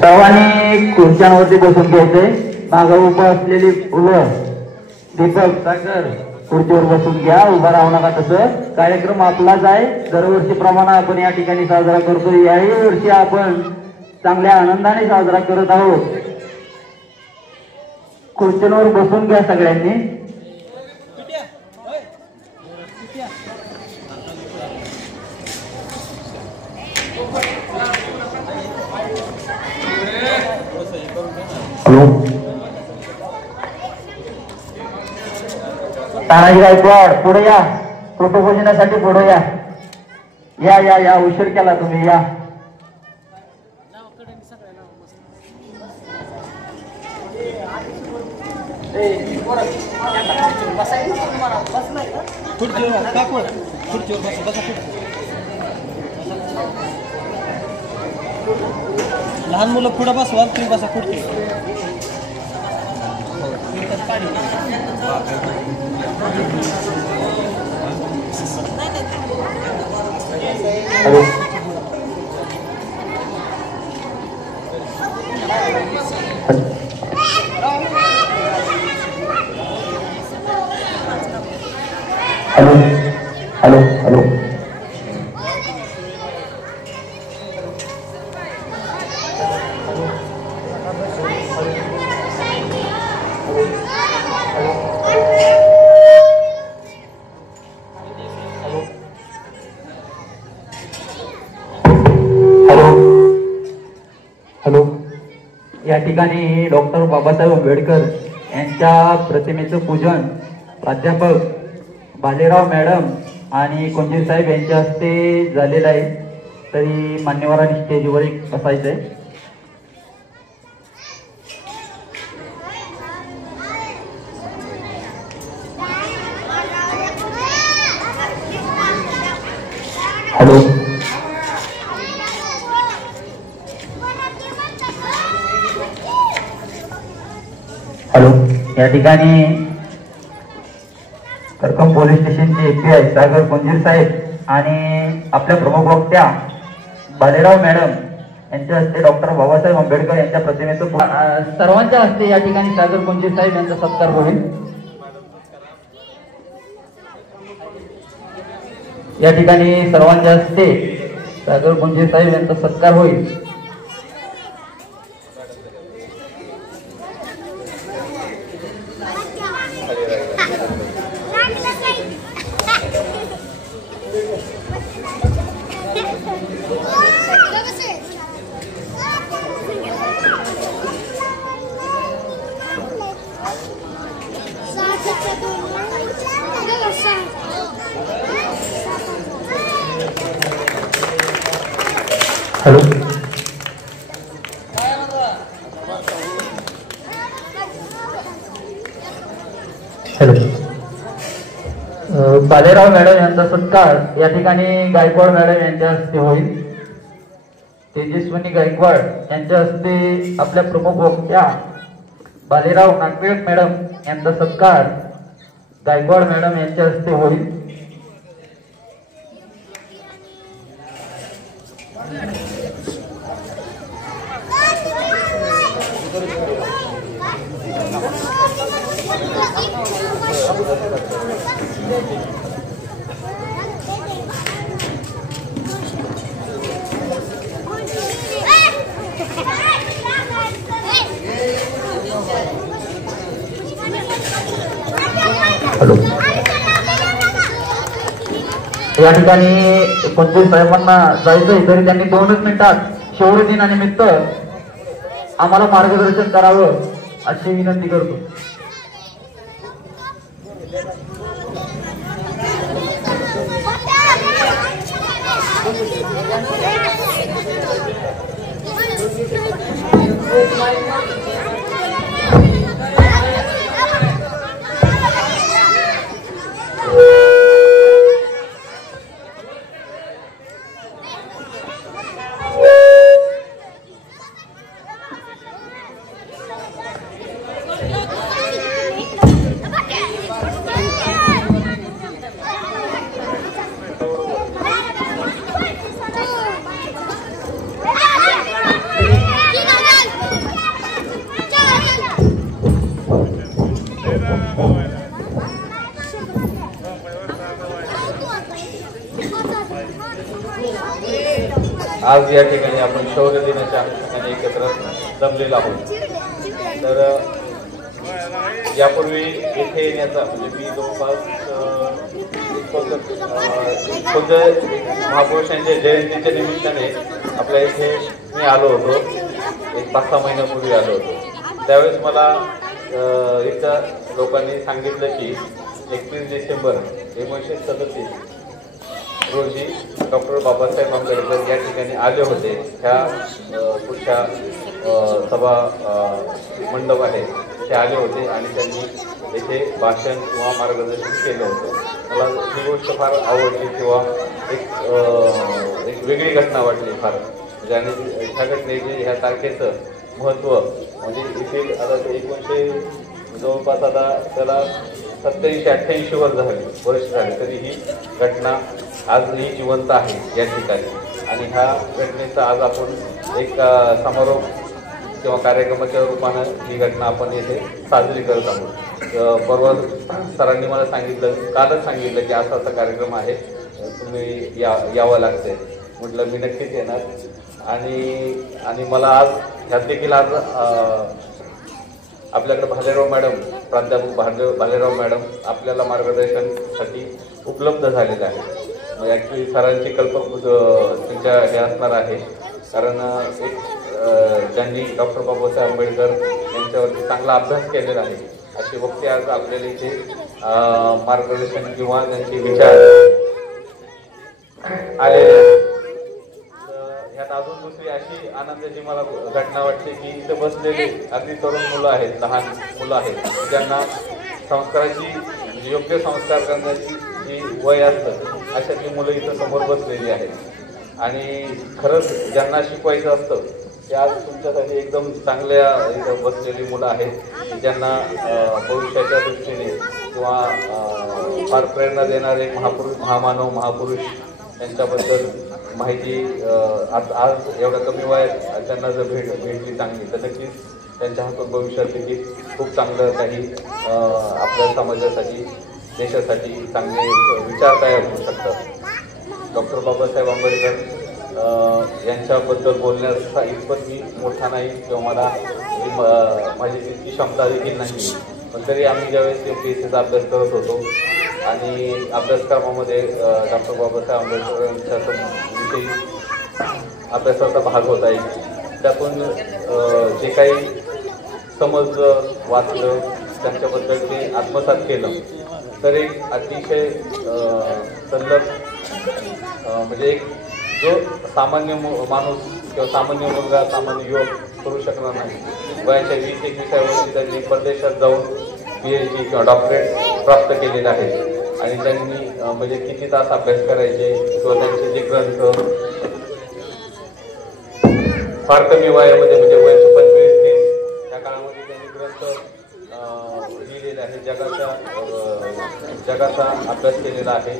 सर्वांनी खुर्च्यांवरती बसून घ्यायचे. मागे उभं असलेली मुलं दीपक सागर खुर्चीवर बसून घ्या, उभा राहू नका. तसं कार्यक्रम आपलाच आहे, दरवर्षी प्रमाणे आपण या ठिकाणी साजरा करतो. याही वर्षी आपण चांगल्या आनंदाने साजरा करत आहोत. खुर्च्यांवर बसून घ्या सगळ्यांनी. तानाजी गायकवाड पुढे या, फोटोपोजनासाठी पुढे या. या या या उशीर केला तुम्ही, या. लहान मुलं पुढे बसवा, तुम्ही बसा पुढे. Hello hello hello hello hello. या ठिकाणी डॉक्टर बाबासाहेब आंबेडकर यांच्या प्रतिमेचं पूजन प्राध्यापक भालेराव मॅडम आणि कोंजीर साहेब यांच्या हस्ते झालेलं आहे. तरी मान्यवरांनी स्टेजवर बसायचंय. Hello hello. या ठिकाणी करकम पोलीस स्टेशनचे एपीआय सागर कोंजीर साहेब आणि आपल्या प्रमुख वक्त्या भालेराव मॅडम यांच्या हस्ते डॉक्टर बाबासाहेब आंबेडकर यांच्या प्रतिमेचं सर्वांच्या हस्ते या ठिकाणी सागर कोंजीर साहेब यांचा सत्कार होईल. या ठिकाणी सर्वांच्या हस्ते सागर कोंजीर साहेब यांचा सत्कार होईल. हॅलो. हॅलो. बालेराव मॅडम यांचा सत्कार या ठिकाणी गायकवाड मॅडम यांच्या हस्ते होईल. तेजस्विनी गायकवाड यांच्या हस्ते आपल्या प्रमुख वक्त्या बालेराव नागवेड मॅडम यांचा सत्कार गायकवाड मॅडम यांच्या हस्ते होईल. हॅलो. या ठिकाणी 29 साहेबांना जायचंय तरी त्यांनी 2 मिनिटात शिवदिनानिमित्त आम्हाला मार्गदर्शन करावं अशी विनंती करतो. आज या ठिकाणी आपण शौर्य दिनाच्या अनुषंगाने एकत्र जमलेलो आहोत. तर यापूर्वी येथे येण्याचा म्हणजे मी जवळपास महापुरुषांच्या जयंतीच्या निमित्ताने आपल्या इथे मी आलो होतो. एक 5-6 महिन्यापूर्वी आलो होतो. त्यावेळेस मला एकदा लोकांनी सांगितलं की 31 डिसेंबर 1937 रोजी डॉक्टर बाबासाहेब आंबेडकर या ठिकाणी आले होते. ह्या पुढच्या सभा मंडप आहे ते आले होते आणि त्यांनी येथे भाषण किंवा मार्गदर्शन केलं होतं. मला ही गोष्ट फार आवडली किंवा एक वेगळी घटना वाटली फार. ज्याने ह्या घटनेचे ह्या तारखेचं महत्त्व म्हणजे इथे आता 1900 जवळपास आता त्याला 87-88 वर्ष झाले तरी ही घटना आजही जिवंत आहे या ठिकाणी. आणि ह्या घटनेचा आज आपण एक समारोप किंवा कार्यक्रमाच्या रूपानं ही घटना आपण येथे साजरी करत आहोत. परवा सरांनी मला सांगितलं, कालच सांगितलं की असा असा कार्यक्रम आहे, तुम्ही यावं लागते. म्हटलं मी नक्कीच येणार. आणि मला आज ह्यात देखील आज आपल्याकडे भालेराव मॅडम, प्राध्यापक भालेराव मॅडम आपल्याला मार्गदर्शनासाठी उपलब्ध झालेले आहे. ॲक्च्युली सरांची त्यांच्या हे असणार आहे कारण ज्यांनी डॉक्टर बाबासाहेब आंबेडकर यांच्यावरती चांगला अभ्यास केलेला आहे असे वक्ते आज आपल्याला इथे मार्गदर्शन किंवा त्यांचे विचार आलेले आहेत. ह्यात अजून दुसरी अशी आनंदाची मला घटना वाटते की इथे बसलेले अगदी तरुण मुलं आहेत, लहान मुलं आहेत ज्यांना संस्काराची म्हणजे योग्य संस्कार करण्याची जी वय असतं अशातली मुलं इथं समोर बसलेली आहेत. आणि खरंच ज्यांना शिकवायचं असतं ते आज तुमच्यासाठी एकदम चांगल्या इथं बसलेली मुलं आहेत ज्यांना भविष्याच्या दृष्टीने किंवा फार प्रेरणा देणारे महामानव महापुरुष यांच्याबद्दल माहिती आज एवढ्या कमी वयात त्यांना जर भेटली चांगली तर नक्कीच त्यांच्या हातून भविष्यात देखील खूप चांगलं काही आपल्या समाजासाठी देशासाठी चांगले विचार तयार होऊ शकतात. डॉक्टर बाबासाहेब आंबेडकर यांच्याबद्दल बोलण्याचा इतपत मी मोठा नाही किंवा मला माझी तितकी क्षमता देखील नाही. पण तरी आम्ही ज्यावेळेस MPSCचा अभ्यास करत होतो आणि अभ्यासक्रमामध्ये डॉक्टर बाबासाहेब आंबेडकर यांच्याविषयी अभ्यासाचा भाग होता एक. त्यातून जे काही समजलं वाचलं त्यांच्याबद्दल ते आत्मसात केलं तर एक अतिशय सल्लग म्हणजे एक जो सामान्य माणूस किंवा सामान्य मुलगा सामान्य युवक करू शकणार नाही. वयाच्या 20-21 वर्षी त्यांनी परदेशात जाऊन PhD किंवा डॉक्टरेट प्राप्त केलेले आहेत आणि त्यांनी म्हणजे किती तास अभ्यास करायचे किंवा त्यांचे जे ग्रंथ फार कमी वयामध्ये म्हणजे वयाच्या 25-30 या काळामध्ये त्यांनी ग्रंथ लिहिलेले आहे. जगाचा अभ्यास केलेला आहे.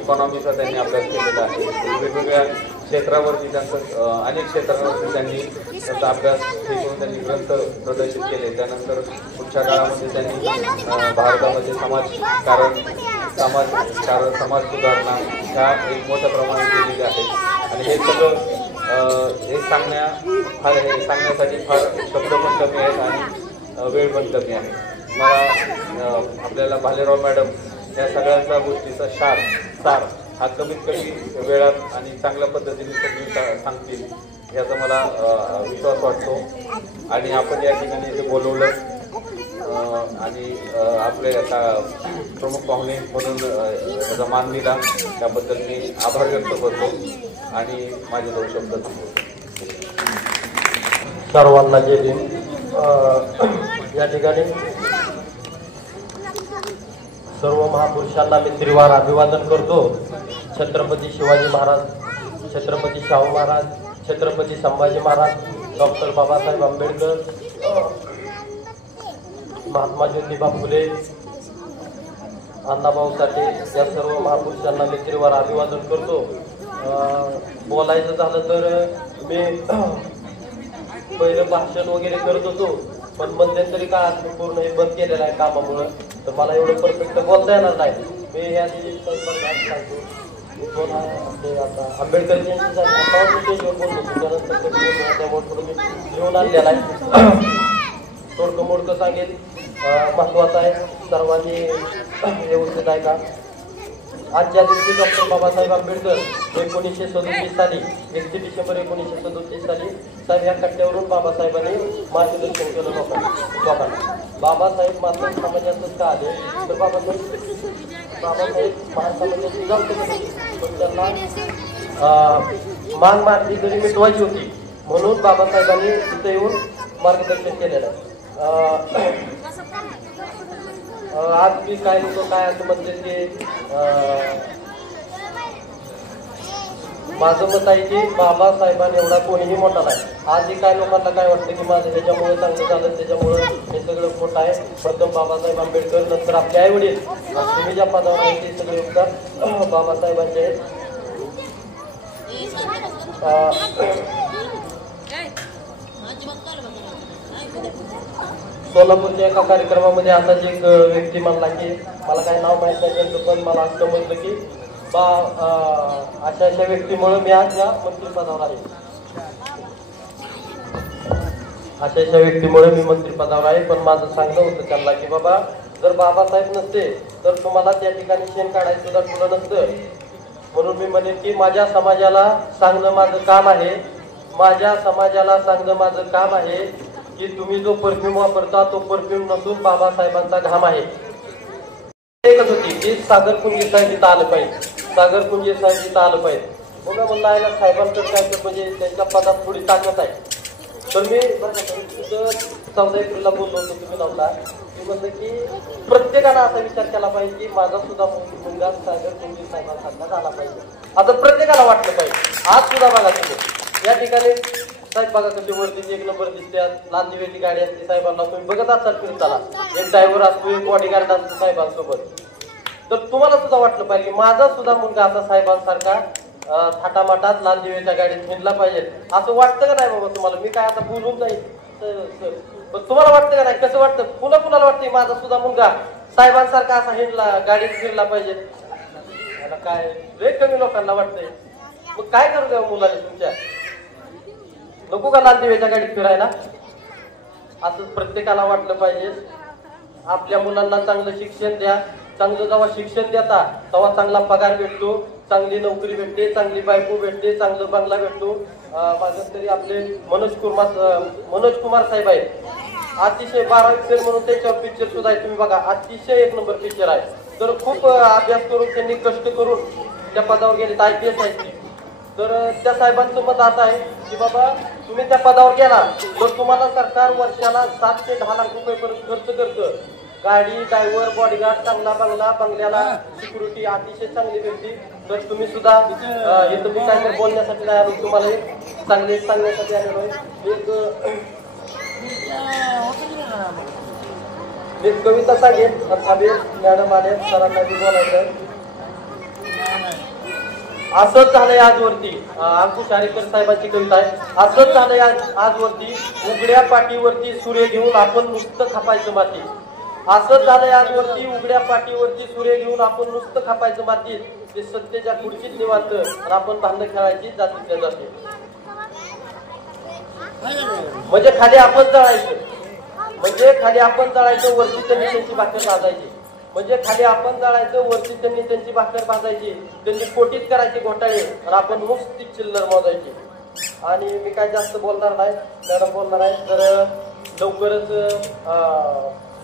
इकॉनॉमीचा त्यांनी अभ्यास केलेला आहे. वेगवेगळ्या क्षेत्रावरती त्यांचं अनेक क्षेत्रांवरती त्यांनी त्यांचा अभ्यास हे करून त्यांनी ग्रंथ प्रदर्शित केले. त्यानंतर पुढच्या काळामध्ये त्यांनी भारतामध्ये समाज सुधारणा ह्या एक मोठ्या प्रमाणात केलेल्या आहेत आणि हे सगळं सांगण्यासाठी फार शब्द पण कमी आहेत आणि वेळ पण कमी आहे. मला आपल्याला भालेराव मॅडम या सगळ्यांच्या गोष्टीचा सार हा कमीत कमी वेळात आणि चांगल्या पद्धतीने समजून सांगतील याचा मला विश्वास वाटतो. आणि आपण या ठिकाणी इथे बोलवलं आणि आपले आता प्रमुख पाहुणे म्हणून त्याचा मान दिला त्याबद्दल मी आभार व्यक्त करतो आणि माझे 2 शब्द थांबवतो. सर्वांना जय भीम. या ठिकाणी सर्व महापुरुषांना मी त्रिवार अभिवादन करतो. छत्रपती शिवाजी महाराज, छत्रपती शाहू महाराज, छत्रपती संभाजी महाराज, डॉक्टर बाबासाहेब आंबेडकर, महात्मा ज्योतिबा फुले, अण्णाभाऊ साठे या सर्व महापुरुषांना मी त्रिवार अभिवादन करतो. बोलायचं झालं तर मी पहिलं भाषण वगैरे करत होतो पण मध्यंतरी काय मी पूर्ण हे बंद केलेलं आहे कामामुळं, तर मला एवढं परफेक्ट बोलता येणार नाही. मी ह्या आता आंबेडकर जयंतीचा बोललो त्यानंतर मी घेऊन आणलेला आहे. थोडकं मोडकं सांगेल, महत्वाचं आहे, सर्वांनी व्यवस्थित आहे का. आजच्या दिवशी डॉक्टर बाबासाहेब आंबेडकर 1937 साली 31 डिसेंबर 1937 साली साहेब ह्या कट्ट्यावरून बाबासाहेबांनी मार्गदर्शन केलं लोकांना. बाबासाहेब मात्र समाजातच का आले तर बाबासाहेब महासमाजाची जबाबदारी पण त्यांना मान मारली तरी मिटवायची होती म्हणून बाबासाहेबांनी तिथे येऊन मार्गदर्शन केलेलं आहे. आज मी काय लोक काय असं म्हणते की माझं मत आहे की बाबासाहेबांनी एवढा कोणीही मोठा नाही. आजही काय लोकांना काय वाटतं की माझं ह्याच्यामुळे चांगलं झालं त्याच्यामुळे हे सगळं खोटं आहे. प्रथम बाबासाहेब आंबेडकर नंतर आपले आई वडील तुम्ही ज्या पदावर आहे ते सगळे योगदान बाबासाहेबांचे आहेत. सोलापूरच्या एका कार्यक्रमामध्ये असाच एक व्यक्ती म्हणला की मला काही नाव माहित नाही त्यांचं पण मला असं समजलं की अशा व्यक्तीमुळे मी आज या मंत्रिपदावर आहे. अशा व्यक्तीमुळे मी मंत्रिपदावर आहे. पण माझं सांगणं होतं त्यांना की बाबा जर बाबासाहेब नसते तर तुम्हाला त्या ठिकाणी शेण काढायचं सुद्धा पुढं नसतं. म्हणून मी म्हणेन की माझ्या समाजाला सांगणं माझं काम आहे. माझ्या समाजाला सांगणं माझं काम आहे की तुम्ही जो परफ्यूम वापरता तो परफ्यूम नसून बाबासाहेबांचा घाम आहे. एकच होती की सागर कुंजी साहेब इथं आलं पाहिजे, सागर कुंजी साहेब इथं आलं पाहिजे. बघा म्हणलं आहे ना साहेबांकडे काय म्हणजे त्यांच्या पदात थोडी ताकद आहे. तर मी 14 एप्रिलला बोललो होतो तुम्ही नव्हता मी म्हणलं की प्रत्येकानं असा विचार केला पाहिजे की माझा सुद्धा मुलगा सागर कुंजी साहेबांसारखा झाला पाहिजे. आता प्रत्येकाला वाटलं पाहिजे. आज सुद्धा बघा तुम्ही या ठिकाणी साहेब बघा कशी वरती 1 नंबर दिसतात, लाल दिव्याची गाडी असते साहेबांना तुम्ही बघत असाल फिरताना, एक ड्रायव्हर असतो एक बॉडीगार्ड असतो साहेबांसोबत. तर तुम्हाला सुद्धा वाटलं पाहिजे माझा सुद्धा मुलगा असा साहेबांसारखा थाटामाटात लाल दिव्याच्या गाडीत हिंडला पाहिजे. असं वाटतं का नाही बाबा तुम्हाला? मी काय आता बोलून नाही पण तुम्हाला वाटतं का नाही? कसं वाटतं? कुणाला वाटतं माझा सुद्धा मुलगा साहेबांसारखा असा हिंडला गाडीत फिरला पाहिजे? काय लय कमी लोकांना वाटतंय. मग काय करू द्या मुलाने तुमच्या? नको का लाल दिव्याच्या गाडीत फिरायला? असं प्रत्येकाला वाटलं पाहिजे. आपल्या मुलांना चांगलं शिक्षण द्या. चांगलं जेव्हा शिक्षण देता तेव्हा चांगला पगार भेटतो, चांगली नोकरी भेटते, चांगली बायको भेटते, चांगलं बंगला भेटतो. माझं तरी आपले मनोज कुमार साहेब आहेत, अतिशय 12वी फेल म्हणून त्याच्यावर पिक्चर सुद्धा आहे. तुम्ही बघा अतिशय 1 नंबर पिक्चर आहे. तर खूप अभ्यास करून त्यांनी कष्ट करून त्या पदावर गेले. IPS आहेत तर त्या साहेबांचं मत असं आहे की बाबा तुम्ही त्या पदावर गेला तर तुम्हाला सरकार वर्षाला 7 ते 10 लाख रुपयेपर्यंत खर्च करतं. गाडी, ड्रायव्हर, बॉडीगार्ड, चांगला बंगला, बंगल्याला सिक्युरिटी अतिशय चांगली भेटली. तर तुम्ही सुद्धा इथं मी काहीतरी बोलण्यासाठी नाही आलो, तुम्हाला चांगले सांगण्यासाठी आलेलो आहे. एक कविता सांगेन, मॅडम आले, सरांना बी बोलायचं आहे. असंच झालंय आजवरती, अंकुश आरेकर साहेबांची कविता आहे. असंच झालंय आजवरती, उघड्या पाठीवरती सूर्य घेऊन आपण नुसतं खापायचं माती. असंच झालंय आजवरती, उघड्या पाठीवरती सूर्य घेऊन आपण नुसतं खापायचं माती. ते सत्तेच्या खुर्चीत निवांत आणि आपण भांडण खेळायची जातीतल्या जाते. म्हणजे खाली आपण जळायचं, म्हणजे खाली आपण जळायचं, वरती त्यांनी त्यांची भाकर भाजायची. म्हणजे खाली आपण जळायचं, वरती त्यांनी त्यांची भाकर भाजायची. त्यांनी कोटीत करायचे घोटाळे आणि आपण नुसती चिल्लर मोजायची. आणि मी काय जास्त बोलणार नाही, मॅडम बोलणार आहे. तर लवकरच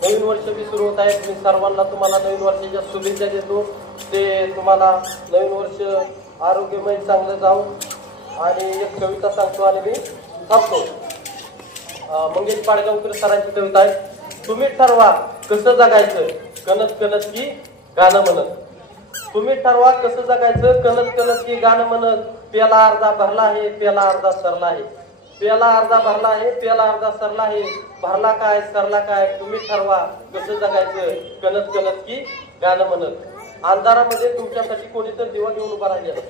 नवीन वर्ष बी सुरू होत आहे. मी सर्वांना तुम्हाला नवीन वर्षाच्या शुभेच्छा देतो. ते तुम्हाला नवीन वर्ष आरोग्यमय चांगलं जाऊ. आणि एक कविता सांगतो आणि मी थांबतो. मंगेश पाडगावकर सरांची कविता आहे. तुम्ही ठरवा कसं जगायचं, कणत कणत की गाणं म्हणत. तुम्ही ठरवा कसं जगायचं, कणत कणत की गाणं म्हणत. पेला अर्धा भरला आहे, पेला अर्धा सरला आहे. पेला अर्धा भरला आहे, पेला अर्धा सरला आहे. भरला काय सरला काय, तुम्ही ठरवा कसं जगायचं, कणत कणत की गाणं म्हणत. अंधारामध्ये तुमच्यासाठी कोणीतरी दिवा घेऊन उभा राहिलेला,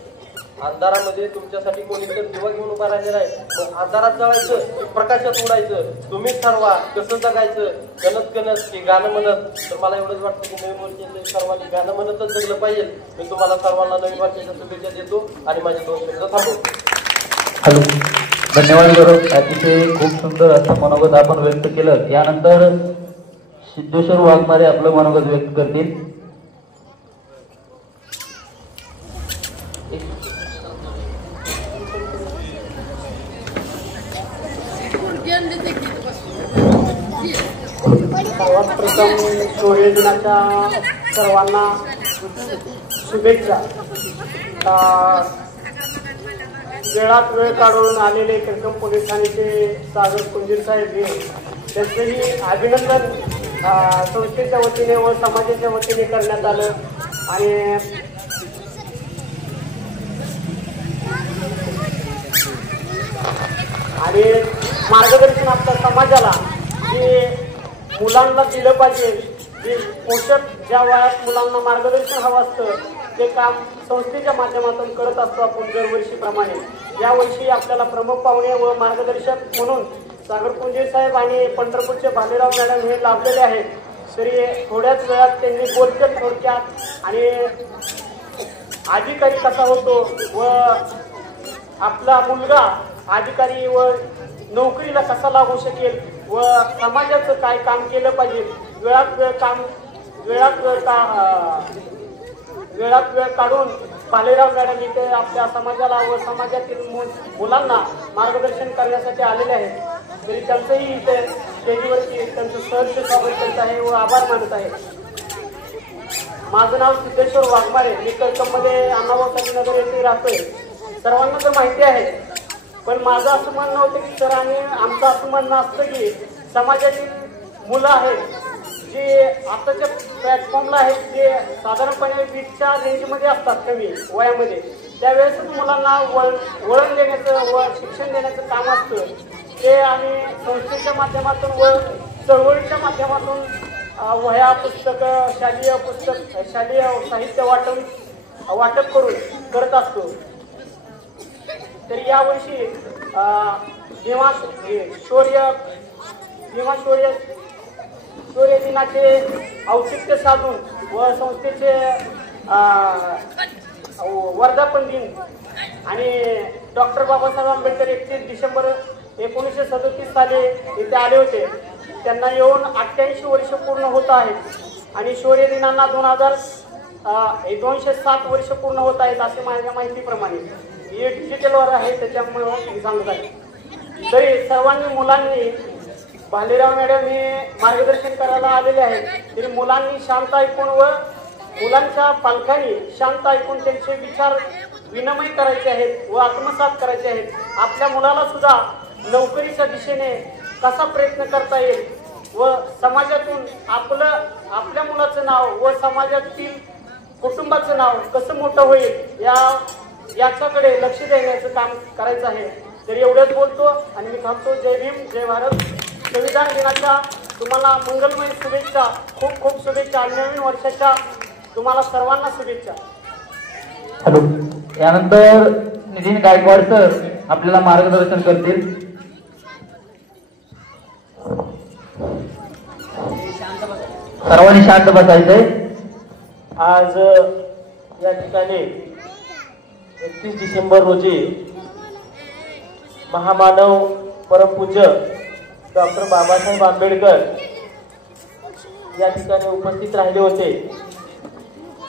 अंधारामध्ये तुमच्यासाठी कोणीतरी दिवा घेऊन उभा राहिलेला आहे. मग अंधारात जळायचं, प्रकाशात उडायचं. तुम्ही ठरवा कसं जगायचं, कणत कणत की गाणं म्हणत. तर मला एवढंच वाटतं की नवीन वर्षाचे सर्वांनी गाणं म्हणतच जगलं पाहिजे. मी तुम्हाला सर्वांना नवीन वर्षाच्या शुभेच्छा देतो आणि माझे 2 शब्द थांबवतो. हॅलो, धन्यवाद गौरव. अतिशय खूप सुंदर असं मनोगत आपण व्यक्त केलं. यानंतर सिद्धेश्वर वाघमारे आपलं मनोगत व्यक्त करतील. सर्वात प्रथम शौर्य दिनाच्या सर्वांना शुभेच्छा. वेळात वेळ काढून आलेले कर्कम पोलीस ठाण्याचे सागर कुंजीर साहेब हे त्यांचंही अभिनंदन संस्थेच्या वतीने व समाजाच्या वतीने करण्यात आलं. आणि मार्गदर्शन आपल्या समाजाला जे मुलांना दिलं पाहिजे, जे पोषक ज्या वयात मुलांना मार्गदर्शन हवं असतं ते काम संस्थेच्या माध्यमातून करत असतो आपण दरवर्षीप्रमाणे. यावर्षी आपल्याला प्रमुख पाहुणे व मार्गदर्शक म्हणून सागर कुंजीर साहेब आणि पंढरपूरचे भालेराव मॅडम हे लाभलेले आहेत. तरी थोड्याच वेळात त्यांनी बोलतात थोडक्यात आणि अधिकारी कसा होतो व आपला मुलगा अधिकारी व नोकरीला कसा लागू शकेल व समाजाचं काय काम केलं पाहिजे, वेळात वेळ काढून भालेराव मॅडम इथे आपल्या समाजाला व समाजातील मुलांना मार्गदर्शन करण्यासाठी आलेले आहेत. तरी त्यांचंही इथे स्टेजवरती त्यांचं सहर्ष स्वागत करत आहे व आभार मानत आहे. माझं नाव सिद्धेश्वर वाघमारे, मी कर्कममध्ये अण्णाभाऊ नगर येथे राहतोय. सर्वांना तर माहिती आहे, पण माझं असं म्हणणं होतं की सर आणि आमचं असं म्हणणं असतं की समाजातील मुलं आहेत जे आताच्या प्लॅटफॉर्मला आहेत, जे साधारणपणे 20च्या रेंजमध्ये असतात कमी वयामध्ये, त्यावेळेसच मुलांना वळण देण्याचं व शिक्षण देण्याचं काम असतं. ते आम्ही संस्थेच्या माध्यमातून व चळवळीच्या माध्यमातून वह्या, पुस्तकं, शालेय साहित्य वाटप करून करत असतो. तर यावर्षी शौर्य दिनाचे औचित्य साधून व संस्थेचे वर्धापन दिन आणि डॉक्टर बाबासाहेब आंबेडकर 31 डिसेंबर 1937 साली इथे आले होते. त्यांना येऊन 88 वर्ष पूर्ण होत आहेत आणि शौर्य दिनांना 207 वर्ष पूर्ण होत आहेत असे माझ्या माहितीप्रमाणे. हे डिजिटलवर आहे त्याच्यामुळे मी सांगत आहे. तरी सर्वांनी मुलांनी भालेराव मॅडम हे मार्गदर्शन करायला आलेले आहेत. तरी मुलांनी शांत ऐकून व मुलांच्या पालकांनी शांत ऐकून त्यांचे विचार विनिमय करायचे आहेत व आत्मसात करायचे आहेत. आपल्या मुलाला सुद्धा नोकरीच्या दिशेने कसा प्रयत्न करता येईल व समाजातून आपल्या मुलाचं नाव व समाजातील कुटुंबाचं नाव कसं मोठं होईल याच्याकडे लक्ष देण्याचं काम करायचं आहे. तर एवढंच बोलतो आणि मी थांबतो. जय भीम, जय भारत. संविधान दिनाच्या तुम्हाला मंगलमय शुभेच्छा, खूप खूप शुभेच्छा. आणि नवीन वर्षाच्या तुम्हाला सर्वांना शुभेच्छा. हॅलो. यानंतर नितीन गायकवाड सर आपल्याला मार्गदर्शन करतील. सर्वांनी शांत बसायचंय. आज या ठिकाणी 31 डिसेंबर रोजी महामानव परमपूज्य डॉक्टर बाबासाहेब आंबेडकर या ठिकाणी उपस्थित राहिले होते.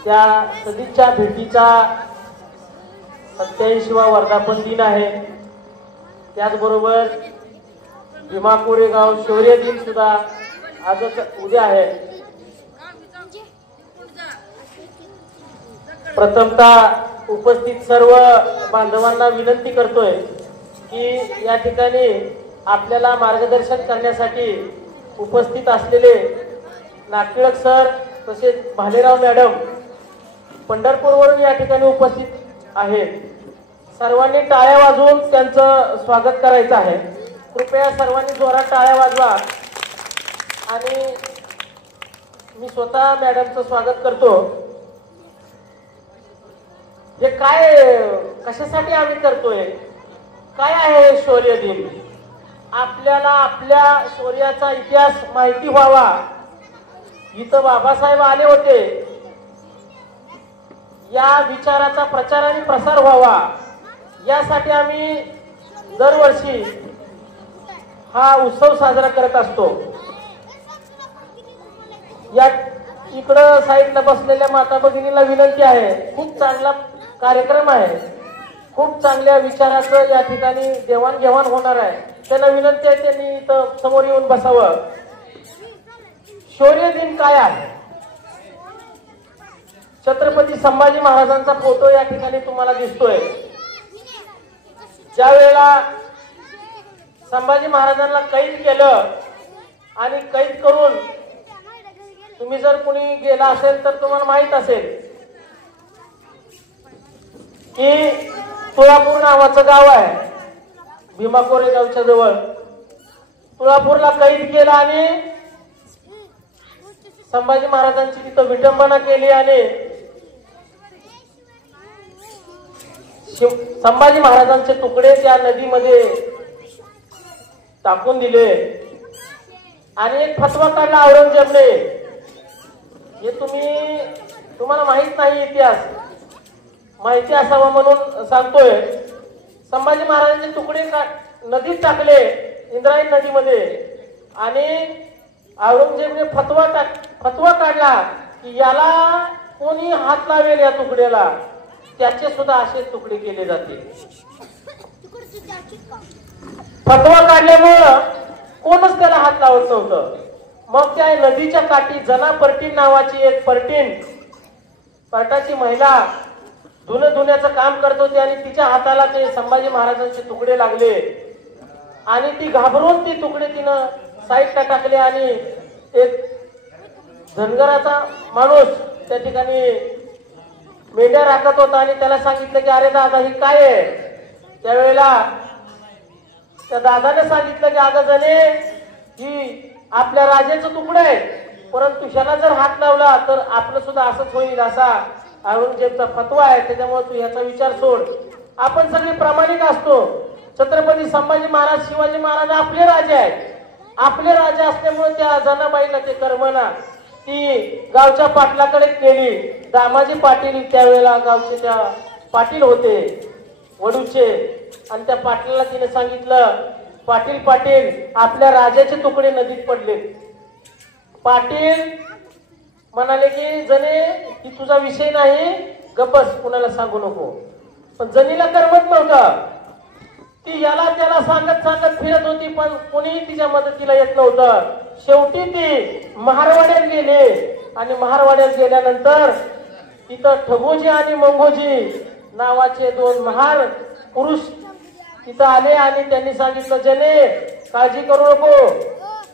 त्या सदिच्छा भेटीचा 87वा वर्धापन दिन आहे. त्याचबरोबर भीमा कोरेगाव शौर्य दिन सुद्धा आजच उद्या आहे. प्रथमतः उपस्थित सर्व बांधवांना विनंती करतोय की या ठिकाणी आपल्याला मार्गदर्शन करण्यासाठी उपस्थित असलेले नागटिळक सर तसेच भालेराव मॅडम पंढरपूरवरून या ठिकाणी उपस्थित आहेत. सर्वांनी टाळ्या वाजवून त्यांचं स्वागत करायचं आहे. कृपया सर्वांनी जोरात टाळ्या वाजवा. आणि मी स्वतः मॅडमचं स्वागत करतो. हे काय कशासाठी आम्ही करतोय, काय आहे शौर्य दिन? आपल्याला आपल्या शौर्याचा इतिहास माहिती व्हावा. इथं बाबासाहेब आले होते, या विचाराचा प्रचार आणि प्रसार व्हावा यासाठी आम्ही दरवर्षी हा उत्सव साजरा करत असतो. या इकडं साईडला बसलेल्या माता भगिनीला विनंती आहे, खूप चांगला कार्यक्रम आहे, खूप चांगल्या विचाराचं या ठिकाणी देवाणघेवाण होणार आहे. त्यांना विनंती आहे त्यांनी इथं समोर येऊन बसावं. शौर्य दिन काय आहे? छत्रपती संभाजी महाराजांचा फोटो या ठिकाणी तुम्हाला दिसतोय. ज्या वेळेला संभाजी महाराजांना कैद केलं आणि कैद करून तुम्ही जर कुणी गेला असेल तर तुम्हाला माहित असेल की तुळापूर नावाचं गाव आहे भीमा कोरेगावच्या जवळ. तुळापूरला कैद केला आणि संभाजी महाराजांची तिथं विटंबना केली आणि संभाजी महाराजांचे तुकडे त्या नदीमध्ये टाकून दिले आणि एक फतवा काढला औरंगजेबने. हे तुम्हाला माहित नाही, इतिहास माहिती असावा म्हणून सांगतोय. संभाजी महाराजांचे तुकडे नदीत टाकले, इंद्रायणी नदीमध्ये, आणि औरंगजेबने फतवा काढला की याला कोणी हात लावेल या तुकड्याला त्याचे सुद्धा असे तुकडे केले जातील. फतवा काढल्यामुळं कोणच त्याला हात लावत नव्हतं. मग त्या नदीच्या काठी जना पर्टीन नावाची एक पर्टाची महिला धुण्याचं काम करत होती आणि तिच्या हाताला ते संभाजी महाराजांचे तुकडे लागले आणि ती घाबरून ती तुकडे तिनं साईडला टाकले आणि एक धनगराचा माणूस त्या ठिकाणी मेंढ्या राखत होता आणि त्याला सांगितलं की अरे दादा ही काय आहे? त्यावेळेला त्या दादाने सांगितलं की अगं जणे ही आपल्या राजाचं तुकडं आहे, परंतु ह्याला जर हात लावला तर आपलं सुद्धा असंच होईल असा औरंगजेबचा फतवा आहे. त्याच्यामुळे तू ह्याचा विचार सोड. आपण सगळे प्रामाणिक असतो. छत्रपती संभाजी महाराज शिवाजी महाराज आपले राजे आहेत. आपले राजे असल्यामुळे त्या जनाबाईला ते कर्मना ती गावच्या पाटलाकडे केली. दामाजी पाटील त्यावेळेला गावचे त्या पाटील होते वडूचे, आणि त्या पाटलाला तिने सांगितलं पाटील आपल्या राजाचे तुकडे नदीत पडले. पाटील म्हणाले की जणे ती तुझा विषय नाही, गप्पस, कुणाला सांगू नको. पण जणीला करमत नव्हतं. ती याला त्याला सांगत फिरत होती, पण कोणीही तिच्या मदतीला येत नव्हतं. शेवटी ती महारवाड्यात गेले आणि महारवाड्यात गेल्यानंतर तिथं ठगोजी आणि मंगोजी नावाचे दोन महान पुरुष तिथं आले आणि त्यांनी सांगितलं, जने काळजी करू नको,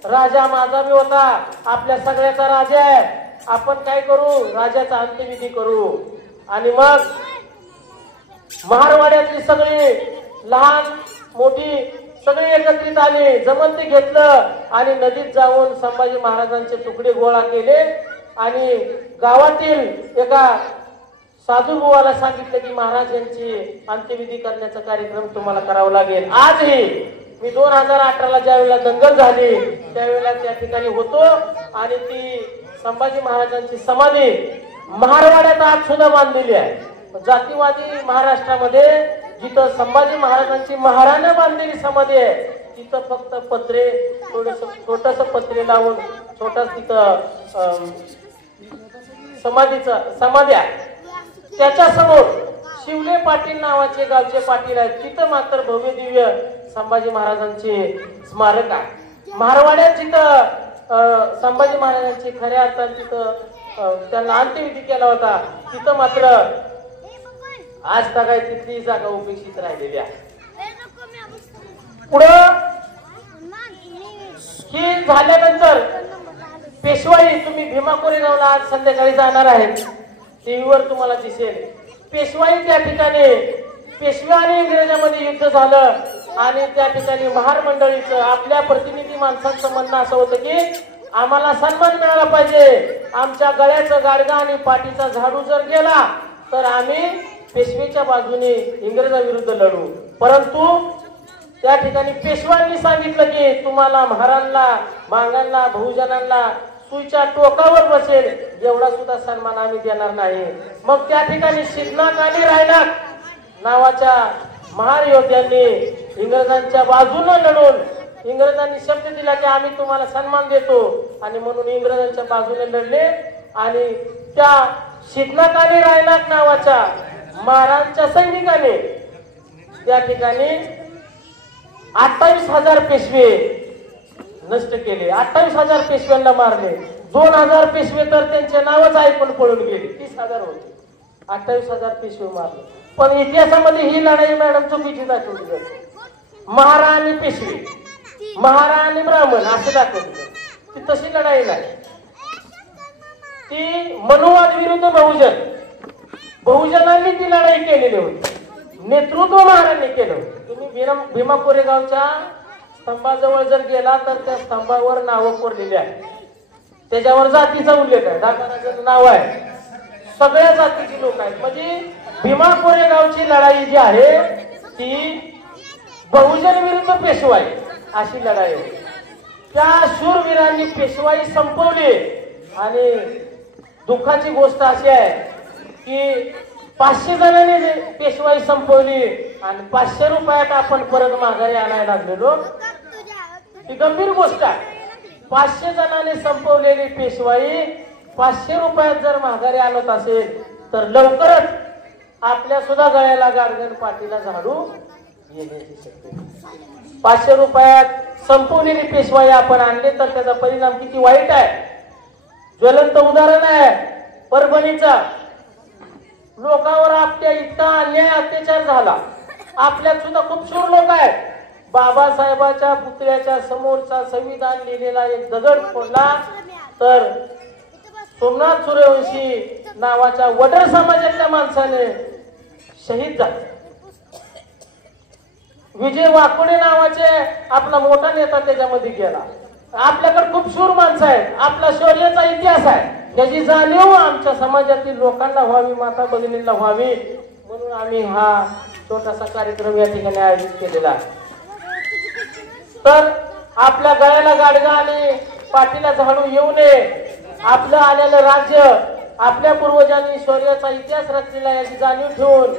राजा माझा बी होता, आपल्या सगळ्याचा राजा आहे, आपण काय करू, राजाचा अंत्यविधी करू. आणि मग महारवाड्यातली सगळी लहान मोठी सगळे एकत्रित आले, जमन ते घेतलं आणि नदीत जाऊन संभाजी महाराजांचे तुकडे गोळा केले आणि गावातील एका साधू बुवाला सांगितलं की महाराज यांची अंत्यविधी करण्याचा कार्यक्रम तुम्हाला करावा लागेल. आजही मी 2018ला ज्यावेळेला दंगल झाली त्यावेळेला त्या ठिकाणी होतो आणि ती संभाजी महाराजांची समाधी महारवाड्यात आज सुद्धा बांधलेली आहे. जातीवादी महाराष्ट्रामध्ये जिथं संभाजी महाराजांची महारानं बांधलेली समाधी आहे तिथं फक्त पत्रे, छोटस पत्रे लावून छोटाच तिथं समाधी आहे. त्याच्या समोर शिवले पाटील नावाचे गावचे पाटील आहेत, तिथं मात्र भव्य दिव्य संभाजी महाराजांचे स्मारक आहे. महारवाड्यात जिथं संभाजी महाराजांची खऱ्या अर्थाने तिथं त्यांना अंत्यविधी केला होता तिथं मात्र आज काय तिथली जागा उपेक्षित राहिलेली आहे. पुढं ही झाल्यानंतर पेशवाई, तुम्ही भीमा कोरेगावला आज संध्याकाळी जाणार आहेत, टीव्हीवर तुम्हाला दिसेल. पेशवाई त्या ठिकाणी पेशवा आणि इंग्रजांमध्ये युद्ध झालं आणि त्या ठिकाणी महार मंडळीचं आपल्या प्रतिनिधी माणसांचं म्हणणं असं होतं की आम्हाला सन्मान मिळाला पाहिजे, आमच्या गळ्याचं गाडगा आणि पाठीचा झाडू जर गेला तर आम्ही पेशवेच्या बाजूने इंग्रजाविरुद्ध लढू. परंतु त्या ठिकाणी पेशवांनी सांगितलं की तुम्हाला महारांना, मांगांना, बहुजनांना सुईच्या टोकावर बसेल एवढा सुद्धा सन्मान आम्ही देणार नाही. मग त्या ठिकाणी शिगनाक आणि रायनाक नावाच्या महार योद्ध्यांनी इंग्रजांच्या बाजूने लढून इंग्रजांनी शब्द दिला की आम्ही तुम्हाला सन्मान देतो आणि म्हणून इंग्रजांच्या बाजूने लढले आणि त्या शिगनाक आणि रायनाक नावाच्या महारांच्या सैनिकाने त्या ठिकाणी 28,000 पेशवे नष्ट केले, 28,000 पेशव्यांना मारले. 2,000 पेशवे तर त्यांचे नावच ऐकून पळून गेले. 30,000 होते, 28,000 पेशवे मारले. पण इतिहासामध्ये ही लढाई मॅडम चुकीची दाखवली जाते. महारा आणि पेशवे, महारा आणि ब्राह्मण असं दाखवली, ती तशी लढाई नाही. ती मनुवाद विरुद्ध बहुजन, बहुजनांनी ती लढाई केलेली होती, नेतृत्व महारांनी केलं. तुम्ही भीमा कोरेगावच्या स्तंभाजवळ जर गेला तर त्या स्तंभावर नावं कोरलेली आहे, त्याच्यावर जातीचा उल्लेख आहे, दाखवण्याचं नाव आहे, सगळ्या जातीची लोक आहेत. म्हणजे भीमा कोरेगावची लढाई जी आहे ती बहुजन विरुद्ध पेशवाई अशी लढाई आहे. त्या शूरवीरांनी पेशवाई संपवली आणि दुःखाची गोष्ट अशी आहे की 500 जणांनी पेशवाई संपवली आणि 500 रुपयात आपण परत माघारी आणायला लागलेलो. ही गंभीर गोष्ट आहे. 500 जणांनी संपवलेली पेशवाई 500 रुपयात जर माघारी आणत असेल तर लवकरच आपल्या सुद्धा गळ्याला गाडगण पाठीला झाडू येण्याची शक्यता. 500 रुपयात संपवलेली पेशवाई आपण आणली तर त्याचा परिणाम किती वाईट आहे. ज्वलंत उदाहरण आहे परभणीचा. लोकांवर आपल्या इतका अन्याय अत्याचार झाला. आपल्यात सुद्धा खूप शूर लोक आहेत. बाबासाहेबाच्या पुतळ्याच्या समोरचा संविधान लिहिलेला एक दगड फोडला तर सोमनाथ सूर्यवंशी नावाच्या वडर समाजाच्या माणसाने शहीद झाले. विजय वाकोडे नावाचे आपला मोठा नेता त्याच्यामध्ये गेला. आपल्याकडे खूप शूर माणसं आहेत. आपला शौर्याचा इतिहास आहे. याची जाणीव आमच्या समाजातील लोकांना व्हावी, माता भगिनींना व्हावी म्हणून आम्ही हा छोटासा कार्यक्रम या ठिकाणी आयोजित केलेला आहे. तर आपल्या गळ्याला गाडगा आणि पाठीला झाडू येऊ नये. आपलं आलेलं राज्य, आपल्या पूर्वजांनी शौर्याचा इतिहास रचलेला याची जाणीव ठेवून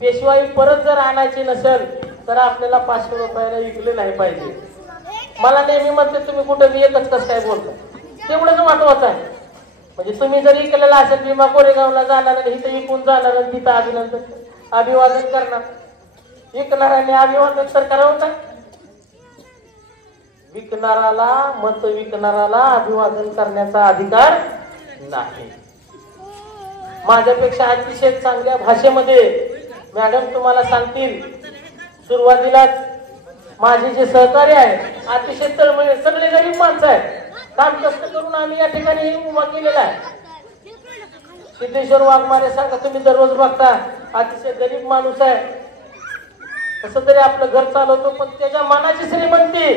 पेशवाई परत जर आणायची नसेल तर आपल्याला 500 रुपयाला विकले नाही पाहिजे. मला नेहमी म्हणते तुम्ही कुठं एकच कसं काय बोलता, तेवढंच महत्वाचं आहे. म्हणजे तुम्ही जर इकलेला असेल भीमा कोरेगावला जाणार आणि इथं इकून जाणार आणि तिथं अभिवादन करणार, विकणाऱ्याने अभिवादन तर करावं का? विकणाराला, मत विकणाराला अभिवादन करण्याचा अधिकार नाही. माझ्यापेक्षा अतिशय चांगल्या भाषेमध्ये मॅडम तुम्हाला सांगतील, सुरुवातीलाच माझे जे सहकारी आहे अतिशय तळमळे, सगळे गरीब माणसं आहेत. काम कष्ट करून आम्ही या ठिकाणी हे उभा केलेला आहे. सिद्धेश्वर वाघमारे सारखा तुम्ही दररोज बघता, अतिशय गरीब माणूस आहे. कसं तरी आपलं घर चालवतो, पण त्याच्या मनाची श्रीमंती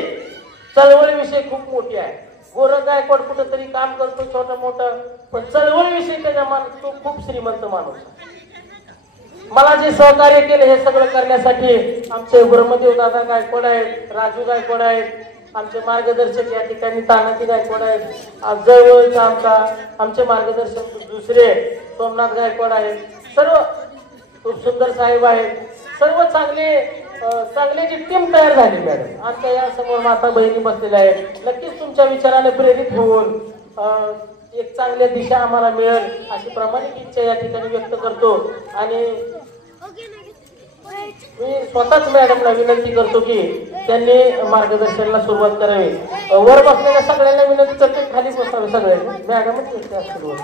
चळवळीविषयी खूप मोठी आहे. गोरख गायकवाड कुठं तरी काम करतो छोटं मोठं, पण चळवळीविषयी त्याच्या तो खूप श्रीमंत माणूस आहे. मला जे सहकार्य केले हे सगळं करण्यासाठी आमचे ब्रह्मदेव दादा गायकवाड आहेत, राजू गायकवाड आहेत, आमचे मार्गदर्शक या ठिकाणी तानाजी गायकवाड आहेत, जवळचा आमचे मार्गदर्शक दुसरे सोमनाथ गायकवाड आहेत, सर्व खूप सुंदर साहेब आहेत. सर्व चांगले जी टीम तयार झाली मॅडम. आमच्या या समोर माता बहिणी बसलेल्या आहेत. नक्कीच तुमच्या विचाराने प्रेरित होऊन एक चांगल्या दिशा आम्हाला मिळेल अशी प्रामाणिक इच्छा या ठिकाणी व्यक्त करतो. आणि मी स्वतःच मॅडमला विनंती करतो की त्यांनी मार्गदर्शनाला सुरुवात करावी. वर बसलेल्या सगळ्यांना विनंती करतो खाली बसावे सगळे. मॅडमच सुरुवात करू.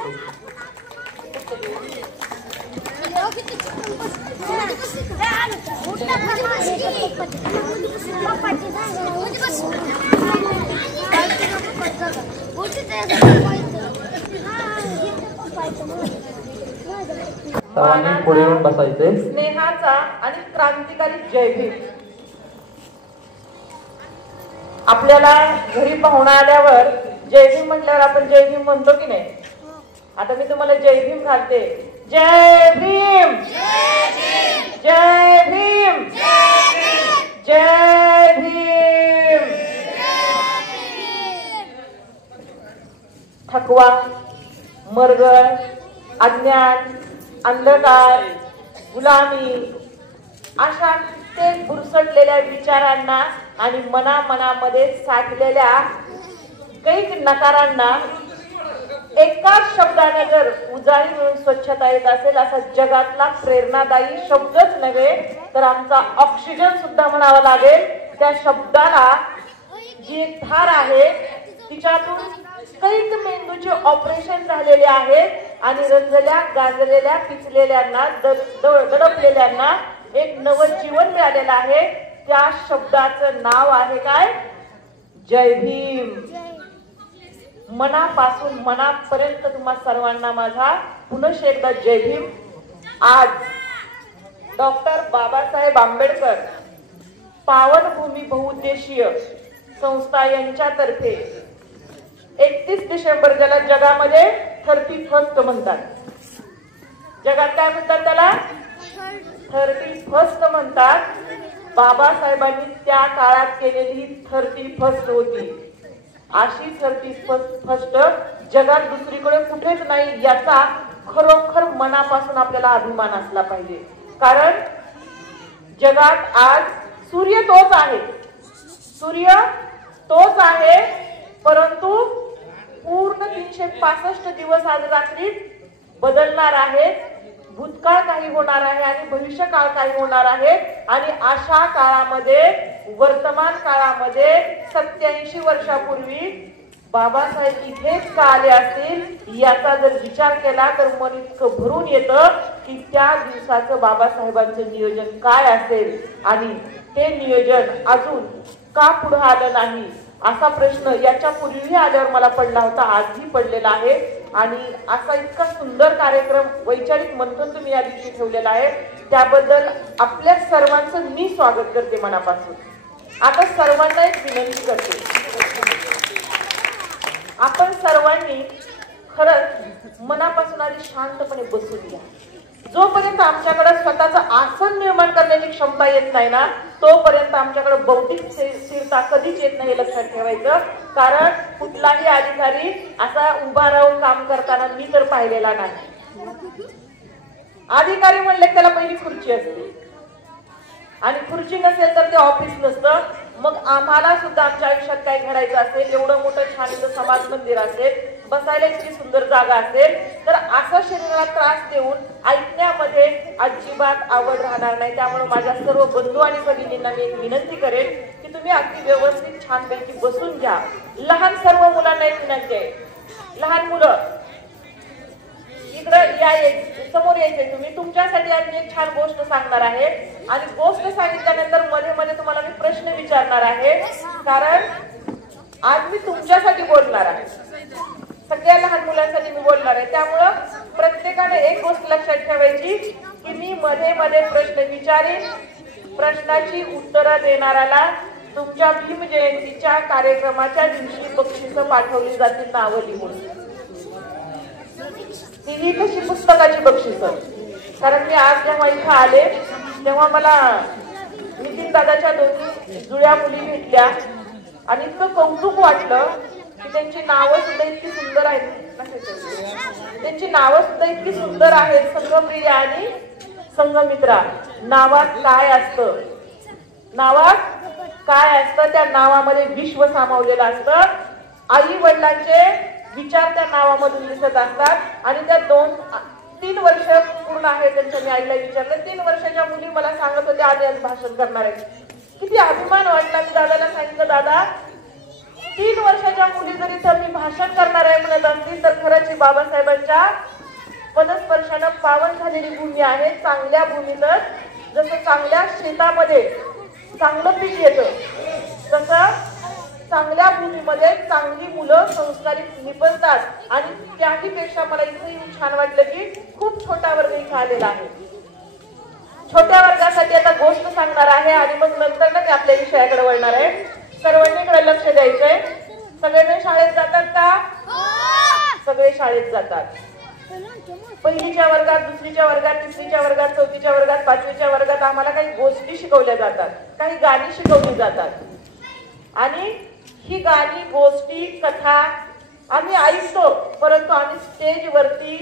पुढे येऊन बसायचे. स्नेहाचा आणि क्रांतिकारी जय भीम. आपल्याला घरी पाहुणा आल्यावर जय भीम म्हटल्यावर आपण जय भीम म्हणतो की नाही. आता मी तुम्हाला जय भीम घालते. जय भीम, जय भीम, जय भीम. थकवा, मरगळ, अज्ञान, अंधकार, गुलामी अशा ते बुरसटलेल्या विचारांना आणि मनामध्ये साठलेल्या कैक नकारांना एकाच शब्दाने जर उजाळी मिळून स्वच्छता येत असेल, असा जगातला प्रेरणादायी शब्दच नव्हे तर आमचा ऑक्सिजन सुद्धा म्हणावा लागेल. त्या शब्दाला जी एक धार आहे तिच्यातून कैक मेंदूचे ऑपरेशन झालेले आहेत आणि रंजल्या, गाजलेल्या, पिचलेल्यांना, दडपलेल्यांना एक नवं जीवन मिळालेलं आहे. त्या शब्दाचं नाव आहे काय? जय भीम. मनापासून मनापर्यंत तुम्हा सर्वांना माझा पुनश्च एकदा जय भीम. आज डॉक्टर बाबासाहेब आंबेडकर पावनभूमी बहुउद्देशीय संस्था यांच्यातर्फे 31 डिसेंबर ज्याला जगामध्ये 31st म्हणतात, जगात काय म्हणतात त्याला? 31st म्हणतात. बाबासाहेबांनी त्या काळात केलेली 31st होती. अशी 31st जगात दुसरीकडे कुठेच नाही, याचा खरोखर मनापासून आपल्याला अभिमान असला पाहिजे. कारण जगात आज सूर्य तोच आहे, सूर्य तोच आहे, परंतु पूर्ण 365 दिवस आज रात्रीत बदलणार आहे. भूतकाळ काही होणार आहे आणि भविष्यकाळ काही होणार आहे. आणि अशा काळामध्ये, वर्तमान काळामध्ये 87 वर्षापूर्वी बाबासाहेब इथेच का आले असतील याचा जर विचार केला तर मन इतकं भरून येतं की त्या दिवसाचं बाबासाहेबांचं नियोजन काय असेल आणि ते नियोजन अजून का पुढे आलं नाही असा प्रश्न याच्या पूर्वीही आल्यावर मला पडला होता, आजही पडलेला आहे. आणि असा इतका सुंदर कार्यक्रम, वैचारिक मंथन तुम्ही या दिवशी ठेवलेला आहे, त्याबद्दल आपल्या सर्वांचं मी स्वागत करते मनापासून. आता सर्वांना एक विनंती करते, आपण सर्वांनी खरंच मनापासून आधी शांतपणे बसून घ्या. जोपर्यंत आमच्याकडे स्वतःचं आसन निर्माण करण्याची क्षमता येत नाही ना, तोपर्यंत आमच्याकडे बौद्धिक स्थिरता कधीच येत नाही, लक्षात ठेवायचं. कारण कुठलाही अधिकारी असा उभा राहून काम करताना मी तर पाहिलेला नाही. अधिकारी म्हणले त्याला पहिली खुर्ची असते आणि खुर्ची नसेल तर ते ऑफिस नसतं. मग आम्हाला सुद्धा आमच्या आयुष्यात काय घडायचं असेल, एवढं मोठं छान समाज मंदिर असेल, बसायला इतकी सुंदर जागा असेल, तर असं शरीराला त्रास देऊन ऐकण्यामध्ये अजिबात आवड राहणार नाही. त्यामुळे माझ्या सर्व बंधू आणि भगिनींना मी एक विनंती करेन की तुम्ही अगदी व्यवस्थित छानपैकी बसून घ्या. लहान सर्व मुलांना एक विनंती आहे, लहान मुलं इकडं या समोर यायचंय तुम्ही. तुमच्यासाठी आज मी एक छान गोष्ट सांगणार आहे आणि गोष्ट सांगितल्यानंतर मध्ये मध्ये तुम्हाला मी प्रश्न विचारणार आहे, कारण आज मी तुमच्यासाठी बोलणार आहे, सगळ्या लहान मुलांसाठी मी बोलणार आहे. त्यामुळं प्रत्येकाने एक गोष्ट लक्षात ठेवायची की मी मध्ये मध्ये प्रश्न विचारेन, प्रश्नाची उत्तरं देणाऱ्याला तुमच्या भीम जयंतीच्या कार्यक्रमाच्या दिवशी बक्षिसं पाठवली जातील नावं लिहून. ती कशी पुस्तकाची बक्षिसं. कारण मी आज जेव्हा इथं आले तेव्हा मला नितीन दादाच्या दोन्ही जुळ्या मुली भेटल्या आणि इतकं कौतुक वाटलं की त्यांची नावं सुद्धा इतकी सुंदर आहेत. त्यांची नावं सुद्धा इतकी सुंदर आहेत, संघप्रिया आणि संघमित्रा. नावात काय असतं, नावात काय असतं, त्या नावामध्ये विश्व सामावलेलं असतं. आई वडिलांचे विचार त्या नावामधून दिसत असतात आणि त्या 3 वर्ष पूर्ण आहे त्यांच्या. मी आईला विचारलं, 3 वर्षाच्या मुली मला सांगत होत्या आधी आज भाषण करणार आहे. किती अभिमान वाटला. मी दादाला सांगितलं, दादा 3 वर्षाच्या मुली जरी तर मी भाषण करणार आहे म्हणत असतील तर खरंच बाबासाहेबांच्या पदस्पर्शानं पावन झालेली भूमी आहे. चांगल्या भूमीतच जसं चांगल्या शेतामध्ये चांगलं पीक येतं तसं चांगल्या भूमीमध्ये चांगली मुलं संस्कारित निपजतात. आणि त्याहीपेक्षा मला इथेही छान वाटलं की खूप छोटा वर्ग इथं आलेला आहे. छोट्या वर्गासाठी आता गोष्ट सांगणार आहे आणि मग नंतर ना मी आपल्या विषयाकडे वळणार आहे. सर्वांनीकडे लक्ष द्यायचंय. सगळेजण शाळेत जातात का? सगळे शाळेत जातात. पहिलीच्या वर्गात, दुसरीच्या वर्गात, तिसरीच्या वर्गात, चौथीच्या वर्गात, 5वीच्या वर्गात आम्हाला काही गोष्टी शिकवल्या जातात, काही गाणी शिकवली जातात. आणि ही गाणी, गोष्टी, कथा आम्ही ऐकतो, परंतु आम्ही स्टेजवरती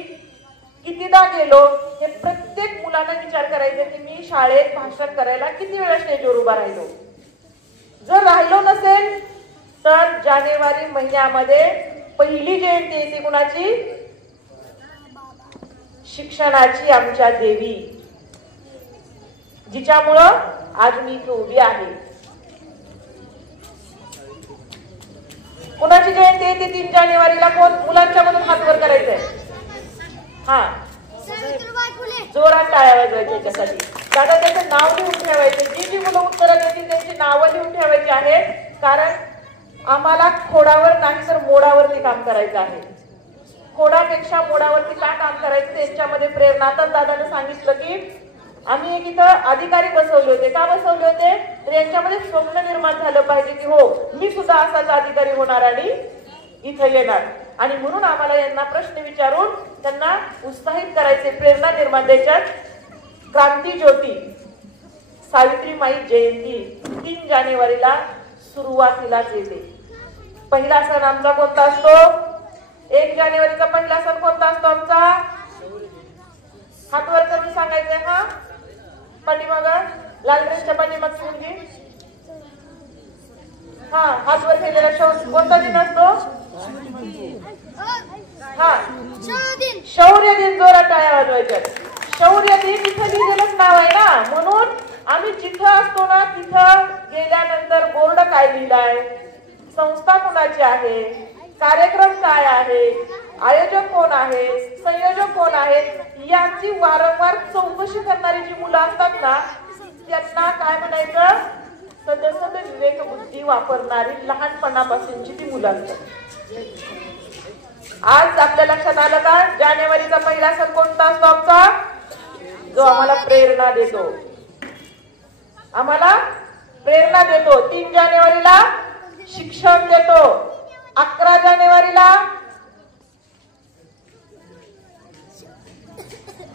कितीदा गेलो हे प्रत्येक मुलांना विचार करायचा की मी शाळेत भाषण करायला किती वेळा स्टेजवर उभा राहिलो. जर राहिलो नसेल तर जानेवारी महिन्यामध्ये पहिली जयंती येते कुणाची? शिक्षणाची, आमच्या देवी, जिच्यामुळं आज मी इथे उभी आहे. कुणाची जयंती येते 3 जानेवारीला? कोण मुलांच्या मधून हात वर करायचंय? हा, जोरात टाळ्या वाजवायच्या त्याच्यासाठी. दादा त्याचं नाव लिहून ठेवायचं. जी मुलं उत्तरं देतील त्यांची नावं लिहून ठेवायची आहेत, कारण आम्हाला खोडावर नाही तर मोडावरती काम करायचं आहे. खोडापेक्षा मोडावरती का काम करायचं त्यांच्यामध्ये प्रेरणा. आता दादाने सांगितलं की आम्ही एक इथं अधिकारी बसवले होते. का बसवले होते? तर यांच्यामध्ये स्वप्न निर्माण झालं पाहिजे की हो मी सुद्धा असाच अधिकारी होणार आणि इथं येणार. आणि म्हणून आम्हाला यांना प्रश्न विचारून त्यांना उत्साहित करायचे, प्रेरणा निर्माण द्यायच्यात. क्रांती ज्योती सावित्रीमाई जयंती 3 जानेवारीला सुरुवातीलाच येते. पहिला सण आमचा कोणता असतो? 1 जानेवारीचा पहिला सण कोणता असतो आमचा? हात वर करून सांगायचंय. हा, पाठीमाग लाल ड्रेसच्या पाठीमाग मुलगी, हा हात वर केलेला कोणता दिन असतो? हा, शौर्य दिन. जोरात टाळ्या वाजवायच्या. शौर्य दिन इथं लिहिलेलंच नाव आहे ना, म्हणून आम्ही जिथं असतो ना तिथं गेल्यानंतर बोर्ड काय लिहिलाय, संस्था कोणाची आहे, कार्यक्रम काय आहे, आयोजक कोण आहे, संयोजक कोण आहेत, यांची वारंवार चौकशी करणारी जी मुलं असतात ना त्यांना काय म्हणायचं? सदस्य विवेक बुद्धी वापरणारी लहानपणापासूनची ती मुलं असतात. आज आपल्या लक्षात आलं का? जानेवारीचा पहिला सण कोणता असतो आमचा? जो आम्हाला प्रेरणा देतो, आम्हाला प्रेरणा देतो. 3 जानेवारीला शिक्षण देतो. 11 जानेवारीला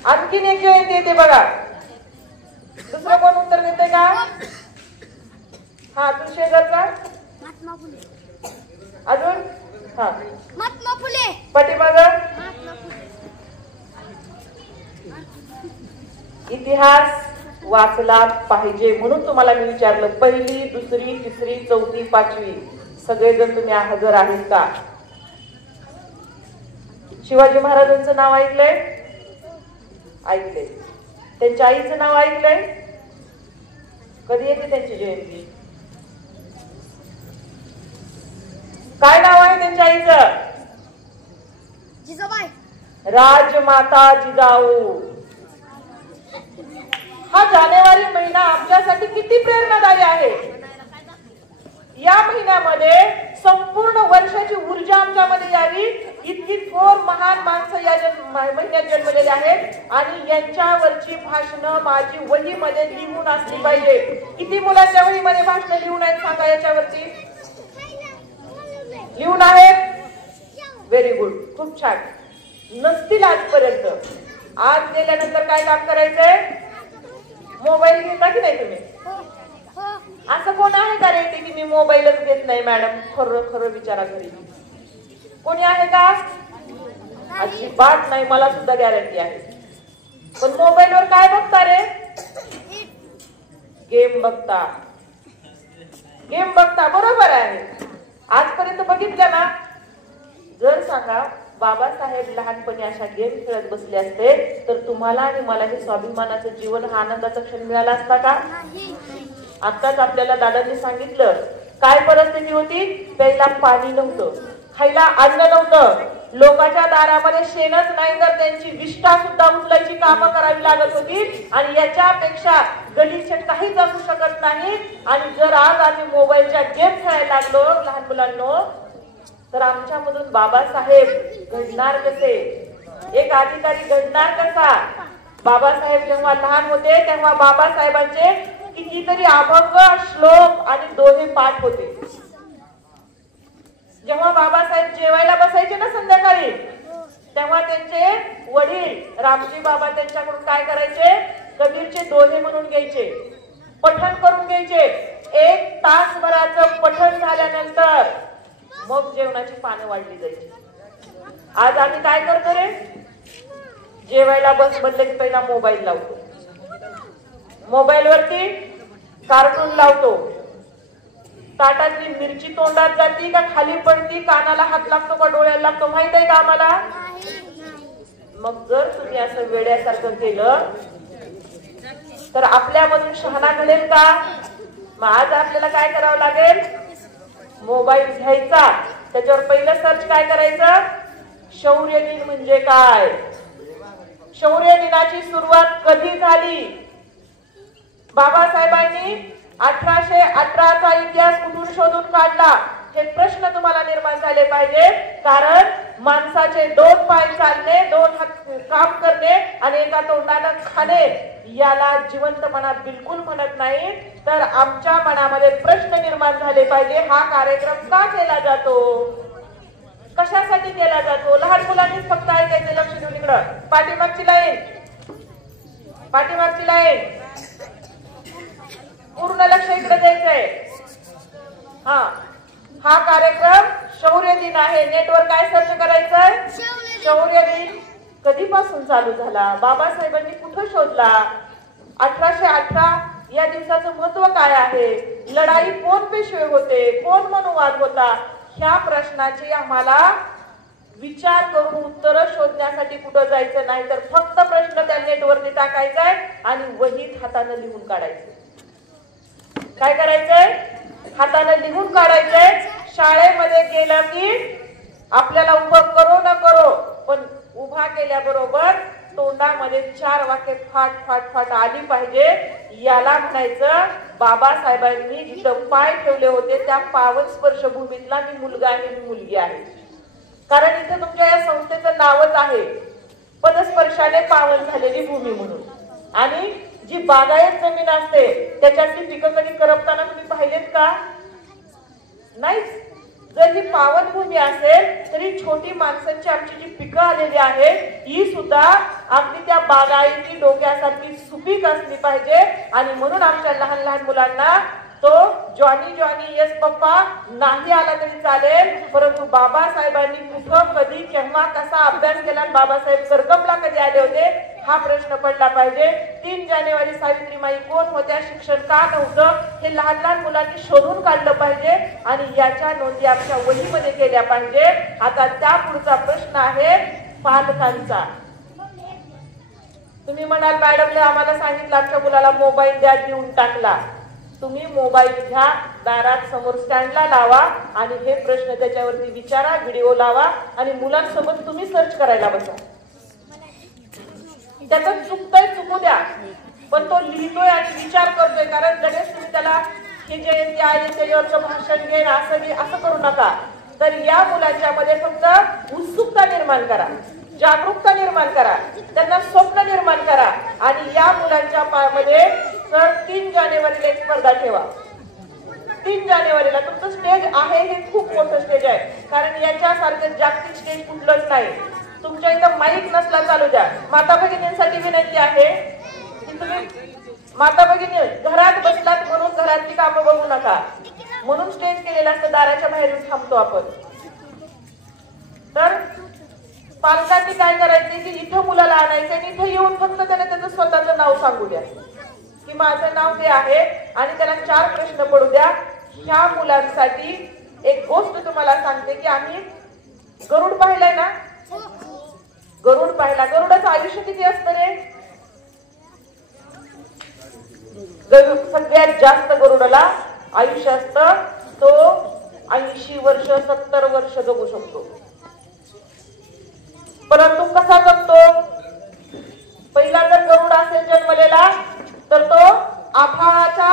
आणखीन एक जयंती येते बघा. दुसरं कोण उत्तर देते का? हा, तू शेजारचा अजून. हा, पाठीमाग इतिहास वाचला पाहिजे म्हणून तुम्हाला मी विचारलं. 1ली, 2री, 3री, 4थी, 5वी सगळेजण तुम्ही हजर आहेत का? शिवाजी महाराजांचं नाव ऐकलंय? ऐकलंय. त्यांच्या आईचं नाव ऐकलंय? कधी येते त्यांची जयंती? काय नाव आहे त्यांच्या आईचं? जिजाबाई. राजमाता जिजाऊ. हा जानेवारी महिना आमच्यासाठी किती प्रेरणादायी आहे. या महिन्यामध्ये संपूर्ण वर्षाची ऊर्जा आमच्यामध्ये यावी इतकी थोर महान माणसं या महिन्यात जन्मलेली आहेत आणि यांच्यावरची भाषणं माझी वहीमध्ये लिहून असली पाहिजे. किती मुलांच्या वहीमध्ये भाषणं लिहून आहेत सांगा याच्यावरती? लिहून आहेत? व्हेरी गुड, खूप छान. नसतील आजपर्यंत. आज गेल्यानंतर काय काम करायचंय? मोबाईल घेता की नाही तुम्ही? असं कोण आहे का रे की मी मोबाईलच घेत नाही मॅडम? खरं खरं विचारा घरी. कोणी आहे का? अजिबात नाही. मला सुद्धा गॅरंटी आहे. पण मोबाईलवर काय बघता रे? गेम बघता. गेम बघता, बरोबर आहे. आजपर्यंत बघितलं ना? जर सांगा बाबासाहेब लहानपणी अशा गेम खेळत बसले असते तर तुम्हाला आणि मला हे स्वाभिमानाचं जीवन, हा आनंदाचा क्षण मिळाला असता का? आताच आपल्याला दादांनी सांगितलं काय परिस्थिती होती. प्यायला पाणी नव्हतं, खायला अन्न नव्हतं, लोकांच्या दारामध्ये शेणच नाही तर त्यांची विष्ठा सुद्धा उचलायची कामं करावी लागत होती. आणि याच्यापेक्षा गलिच्छ काहीच असू शकत नाही. आणि जर आज आम्ही मोबाईलच्या गेम खेळायला लागलो लहान मुलांनो तर आमच्यामधून बाबासाहेब घडणार कसे? एक अधिकारी घडणार कसा? बाबासाहेब जेव्हा लहान होते तेव्हा बाबासाहेबांचे कितीतरी अभंग, श्लोक आणि दोहे पाठ होते. जेव्हा बाबासाहेब जेवायला बसायचे ना संध्याकाळी तेव्हा त्यांचे वडील रामजी बाबा त्यांच्याकडून काय करायचे? कबीरचे दोहे म्हणून घ्यायचे, पठण करून घ्यायचे. 1 तासभराचं पठण झाल्यानंतर मग जेवणाची पानं वाढली जायची. आज आम्ही काय करतो रे? जेवायला बसले की पहिला मोबाईल लावतो, मोबाईल वरती कार्टून लावतो. ताटातली मिरची तोंडात जाती का खाली पडती, कानाला हात लागतो का डोळ्याला लागतो माहित आहे का आम्हाला? मग जर तुम्ही असं वेड्यासारखं केलं तर आपल्यामधून शहाणा घडेल का? मग आज आपल्याला काय करावं लागेल? मोबाईल घ्यायचा, त्याच्यावर पहिलं सर्च काय करायचं? शौर्य दिन म्हणजे काय? शौर्य दिनाची सुरुवात कधी झाली? बाबासाहेबांनी 1818चा इतिहास कुठून शोधून काढला? हे प्रश्न तुम्हाला निर्माण झाले पाहिजे. कारण माणसाचे 2 पाय चालणे, 2 हात काम करणे आणि एका तोंडानं खाणे याला जिवंतपणा बिलकुल म्हणत नाही. तर आमच्या मनामध्ये प्रश्न निर्माण झाले पाहिजे, हा कार्यक्रम का केला जातो? कशासाठी केला जातो? लहान मुलांनीच फक्त ऐकायचे. लक्ष देऊन इकडं. पाठीमागची लाईन, पाठीमागची लाईन, पूर्ण लक्ष इकडे द्यायचंय. हा कार्यक्रम शौर्य दिन आहे. नेटवर काय सर्च करायचंय? शौर्य दिन कधीपासून चालू झाला? बाबासाहेबांनी कुठं शोधला? 1818 या दिवसाचं महत्व काय आहे? लढाई कोण पेशवे होते? कोण मनुवाद होता? ह्या प्रश्नाची आम्हाला विचार करून उत्तर शोधण्यासाठी कुठं जायचं नाही तर फक्त प्रश्न त्या नेटवरती टाकायचाय आणि वहीत हाताने लिहून काढायचं. काय करायचंय? हाताने लिहून काढायचंय. शाळेमध्ये गेलं की आपल्याला उभं करो न करो पण उभा केल्याबरोबर तोंडामध्ये 4 वाक्य फाट फाट फाट आली पाहिजे. याला म्हणायचं बाबासाहेबांनी जिथं पाय ठेवले होते त्या पावन स्पर्शभूमीतला मी मुलगा आहे, मी मुलगी आहे. कारण इथे तुमच्या या संस्थेचं नावच आहे पदस्पर्शाने पावन झालेली भूमी म्हणून. आणि जी बागायत जमीन असते त्याच्यातली पिकं कधी करपताना तुम्ही पाहिलेत का? नाही. जर ही पावन भूमी असेल तरी छोटी माणसांची आमची जी पिकं आलेली आहेत ही सुद्धा अगदी त्या बागायती डोक्यासारखी सुपीक असली पाहिजे. आणि म्हणून आमच्या लहान लहान मुलांना तो जॉनी जॉनी येस पप्पा नाही आला तरी चालेल परंतु बाबासाहेबांनी कुठं कधी केव्हा कसा अभ्यास केला, बाबासाहेब करकमला कधी आले होते हा प्रश्न पडला पाहिजे. 3 जानेवारी सावित्रीमाई कोण होत्या, शिक्षण का नव्हतं हे लहान लहान मुलांनी शोधून काढलं पाहिजे आणि याच्या नोंदी आमच्या वहीमध्ये केल्या पाहिजे. आता त्या पुढचा प्रश्न आहे पालकांचा. तुम्ही म्हणाल मॅडमने आम्हाला सांगितलं आमच्या मुलाला मोबाईल द्या, देऊन टाकला. तुम्ही मोबाईल घ्या, दारात समोर स्टँडला लावा आणि हे प्रश्न त्याच्यावरती विचारा, व्हिडिओ लावा आणि मुलांसोबत तुम्ही सर्च करायला बसा. त्याचं चुकतंय चुकू द्या, पण तो लिहितोय आणि विचार करतोय. कारण लगेच तुम्ही त्याला ही जयंती आहे त्याच्यावरचं भाषण घेणं असं करू नका. तर या मुलांच्या मध्ये फक्त उत्सुकता निर्माण करा, जागरूकता निर्माण करा, त्यांना स्वप्न निर्माण करा. आणि या मुलांच्या मध्ये सर 3 जानेवारीला एक स्पर्धा ठेवा. 3 जानेवारीला तुमचं स्टेज आहे, हे खूप मोठं स्टेज आहे. कारण याच्यासारखं जागतिक स्टेज कुठलंच नाही. तुमच्या इथं माईक नसला चालू द्या. माता भगिनींसाठी विनंती आहे की तुम्ही माता भगिनी घरात बसलात म्हणून घरातली कामं बघू नका. म्हणून स्टेज केलेलं असतं, दाराच्या बाहेर येऊन थांबतो आपण. तर पालकांनी काय करायचे की इथं मुलाला आणायचं आणि इथं येऊन फक्त त्याने त्याचं स्वतःचं नाव सांगू द्या की माझं नाव हे आहे आणि त्याला 4 प्रश्न पडू द्या. ह्या मुलांसाठी एक गोष्ट तुम्हाला सांगते की आम्ही गरुड पाहिलाय ना, गरुड पाहिला. गरुडाचं आयुष्य किती असतं रे? सगळ्यात जास्त गरुडाला आयुष्य असतं, तो 80 वर्ष 70 वर्ष जगू शकतो. परंतु कसा जगतो? पहिला जर गरुड असेल जन्मलेला तर तो आभाळाच्या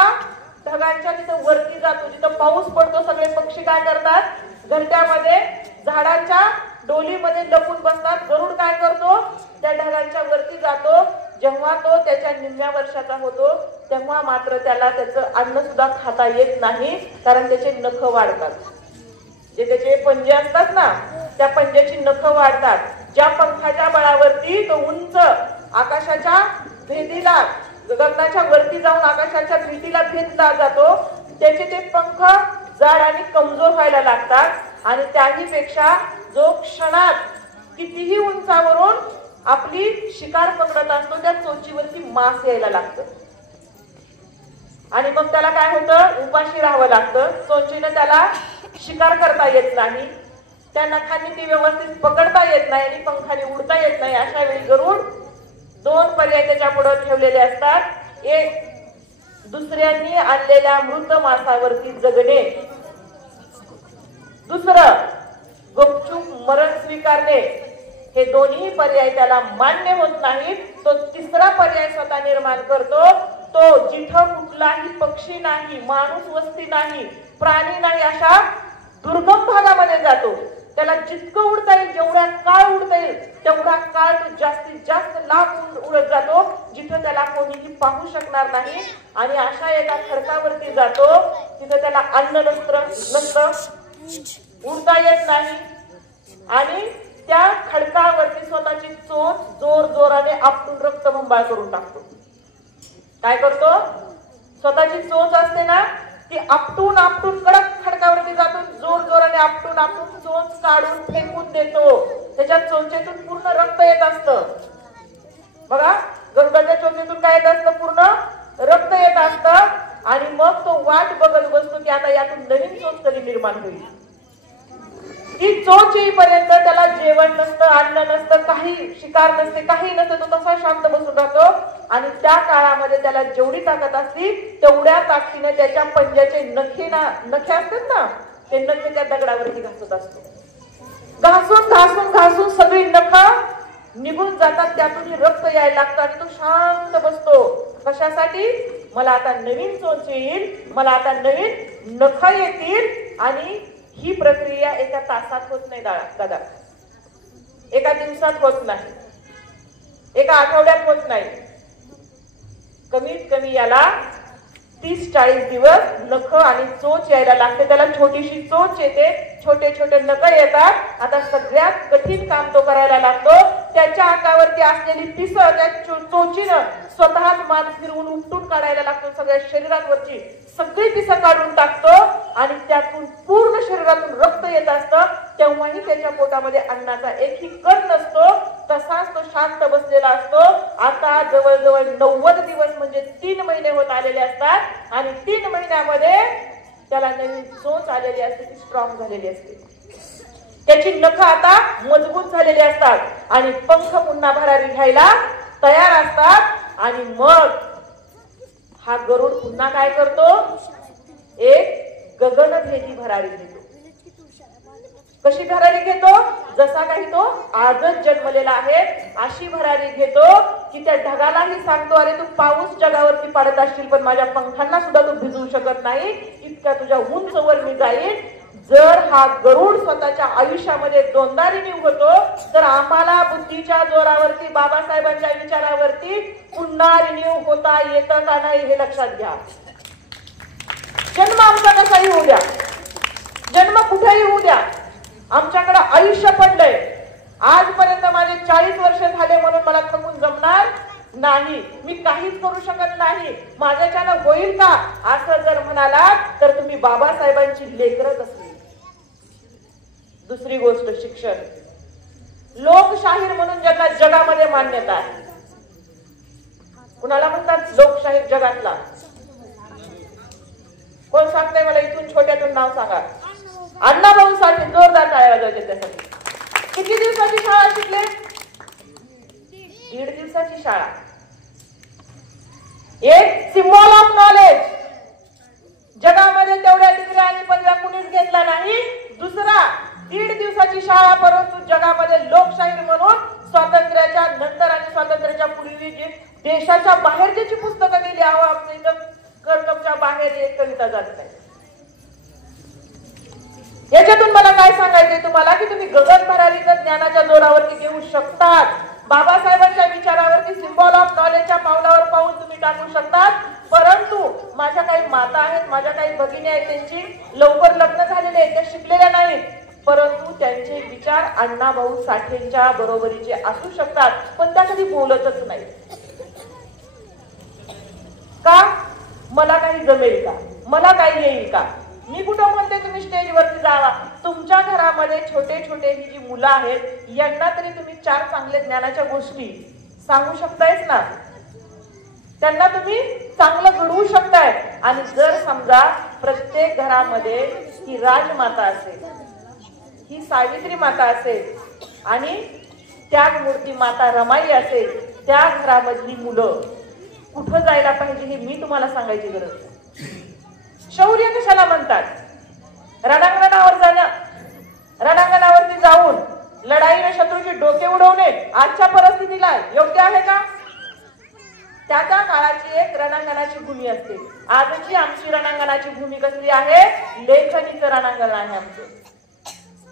ढगांच्या तिथं वरती जातो, जिथं पाऊस पडतो. सगळे पक्षी काय करतात? घरट्यामध्ये झाडांच्या डोलीमध्ये लपून बसतात. गरुड काय करतो? त्या ढगांच्या वरती जातो. जेव्हा तो त्याच्या निम्म्या वर्षाचा होतो तेव्हा मात्र त्याला त्याचं अन्न सुद्धा खाता येत नाही, कारण त्याचे नख वाढतात. जे त्याचे पंजे असतात ना, त्या पंजाची नख वाढतात. ज्या पंखाच्या बळावरती तो उंच आकाशाच्या भेदीला, गगनाच्या वरती जाऊन आकाशाच्या भीतीला भेदला जातो, त्याचे ते पंख जाड आणि कमजोर व्हायला लागतात. आणि त्याही पेक्षा जो क्षणात कितीही उंचावरून आपली शिकार पकडत असतो त्या चोचीवरती मांस यायला लागतं आणि मग त्याला काय होतं? उपाशी राहावं लागतं. चोचीनं त्याला शिकार करता येत नाही, त्या नखांनी ती व्यवस्थित पकडता येत नाही आणि पंखाने उडता येत नाही. अशा वेळी गरुड 2 पर्याय त्याच्या पुढे ठेवलेले असतात. एक, दुसऱ्यांनी आणलेल्या मृत मांसावरती जगणे. दुसरं, गुपचूप मरण स्वीकारणे. हे दोन्ही पर्याय त्याला मान्य होत नाहीत. तो तिसरा पर्याय स्वतः निर्माण करतो. तो जिथं कुठलाही पक्षी नाही, माणूस वस्ती नाही, प्राणी नाही, अशा दुर्गम भागामध्ये जातो. त्याला जितकं उडता येईल, जेवढा काळ उडता येईल तेवढा काळ तो जास्तीत जास्त लांब उडत जातो, जिथं त्याला कोणीही पाहू शकणार नाही. आणि अशा एका खडकावरती जातो, तिथं त्याला अन्न नसतं, उडता येत नाही आणि त्या खडकावरती स्वतःची चोच जोर जोराने आपटून रक्तबंबाळ करून टाकतो. काय करतो? स्वतःची चोच असते ना, ती आपटून आपटून कडक खडकावरती जातो, जोर जोराने आपटून आपटून चोच काढून फेकून देतो. त्याच्या चोचेतून पूर्ण रक्त येत असतं. बघा, गरुडाच्या चोचेतून काय येत असतं? पूर्ण रक्त येत असतं. आणि मग तो वाट बघत बसतो की आता यातून नवीन चोच कधी निर्माण होईल. ती चोच येईपर्यंत त्याला जेवण नसतं, अन्न नसतं, काही शिकार नसते, काही नसतं. तो तसा शांत बसून राहतो आणि त्या काळामध्ये त्याला जेवढी ताकद असती तेवढ्या ताकदीने त्याच्या पंजाचे नखे असतात ना, ते नखे त्या दगडावरती घासत असतो. घासून घासून घासून सगळी नख निघून जातात, त्यातून रक्त यायला लागतं आणि तो शांत बसतो. कशासाठी? मला आता नवीन चोच येईल, मला आता नवीन नख येतील. आणि ही प्रक्रिया एका तासात होत नाही दादा, एका दिवसात होत नाही, एका आठवड्यात होत नाही. कमीत कमी याला 30-40 दिवस नख आणि चोच यायला लागते. त्याला छोटीशी चोच येते, छोटे छोटे नख येतात. आता सगळ्यात कठीण काम तो करायला लागतो. त्याच्या अंगावरती असलेली पिस त्या चोचीनं स्वतःच मान फिरवून उपटून काढायला लागतो. सगळ्या शरीरावरची सगळी पिस काढून टाकतो आणि त्यातून पूर्ण शरीरातून रक्त येत असतं. तेव्हाही त्याच्या पोटामध्ये अन्नाचा एकही कण नसतो. तसाच तो शांत बसलेला असतो. आता जवळजवळ 90 दिवस म्हणजे 3 महिने होत आलेले असतात आणि 3 महिन्यामध्ये त्याला नवीन चोच आलेली असते, ती स्ट्रॉंग झालेली असते. त्याची नख आता मजबूत झालेली असतात आणि पंख पुन्हा भरारी घ्यायला तयार असतात. आणि मग हा गरुड पुन्हा काय करतो? एक गगनभेदी भरारी घेतो. कशी भरारी घेतो? जसा काही तो आजच जन्मलेला आहे अशी भरारी घेतो की त्या ढगालाही सांगतो, अरे तू पाऊस जगावरती पडत असशील पण माझ्या पंखांना सुद्धा तू भिजवू शकत नाही, इतक्या तुझ्या उंचवर मी जाईन. जर हा गरुड स्वतःच्या आयुष्यामध्ये दोनदा रिन्यू होतो तर आम्हाला बुद्धीच्या जोरावरती बाबासाहेबांच्या विचारावरती पुन्हा रिन्यू होता येतं का नाही हे लक्षात घ्या. जन्म आमचा कसाही होऊ द्या, जन्म कुठेही होऊ द्या, आमच्याकडे आयुष्य पडलंय. आजपर्यंत माझे 40 वर्ष झाले म्हणून मला थकून जमणार नाही, मी काहीच करू शकत नाही, माझ्याच्यानं होईल का असं जर म्हणालात तर तुम्ही बाबासाहेबांची लेकरच असली. दुसरी गोष्ट शिक्षण. लोकशाहीर म्हणून ज्यांना जगामध्ये मान्यता आहे, कुणाला म्हणतात लोकशाहीर जगातला? कोण सांगताय मला? इथून छोट्यातून नाव सांगा. अण्णाभाऊ साठे. जोरदार टाळ्या वाजवायच्या त्यासाठी. किती दिवसाची शाळा शिकले? 1.5 दिवसाची शाळा. एक सिम्बॉल ऑफ नॉलेज. जगामध्ये तेवढ्या डिग्र्या आणि पदव्या कुणीच घेतला नाही. दुसरा 1.5 दिवसाची शाळा, परंतु जगामध्ये लोकशाहीर म्हणून स्वातंत्र्याच्या नंतर आणि स्वातंत्र्याच्या पूर्वी जी देशाच्या बाहेर ज्याची पुस्तकं गेली, आमच्या इथं करकमच्या बाहेर एक कविता जात नाही. याच्यातून मला काय सांगायचंय तुम्हाला की तुम्ही गगन भरारीचं ज्ञानाच्या जोरावरती घेऊ शकतात. बाबासाहेबांच्या विचारावरती सिम्बॉल ऑफ नॉलेजच्या पावलावर पाऊल तुम्ही टाकू शकतात. परंतु माझ्या काही माता आहेत, माझ्या काही भगिनी आहेत, त्यांची लवकर लग्न झालेले आहेत, त्या शिकलेल्या नाहीत, परंतु त्यांचे विचार अण्णाभाऊ साठेंच्या बरोबरीचे असू शकतात, पण त्या कधी बोलतच नाही. का? मला काही जमेल का? मला काही येईल का? मी कुठं म्हणते तुम्ही स्टेजवरती जावा. तुमच्या घरामध्ये छोटे छोटे ही जी मुलं आहेत, यांना तरी तुम्ही 4 चांगल्या ज्ञानाच्या गोष्टी सांगू शकतायच ना. त्यांना तुम्ही चांगलं घडवू शकताय. आणि जर समजा प्रत्येक घरामध्ये ही राजमाता असेल, ही सावित्री माता असेल आणि त्यागमूर्ती माता रमाई असेल, त्या घरामधली मुलं कुठं जायला पाहिजे हे मी तुम्हाला सांगायची गरज नाही. शौर्य कशाला म्हणतात? रणांगणावर जाणं, रणांगणावरती जाऊन लढाईने शत्रूचे डोके उडवणे आजच्या परिस्थितीला योग्य आहे का? त्या काळाची एक रणांगणाची भूमी असते. आजची आमची रणांगणाची भूमी कसली आहे? लेखनीचं रणांगण आहे आमचं.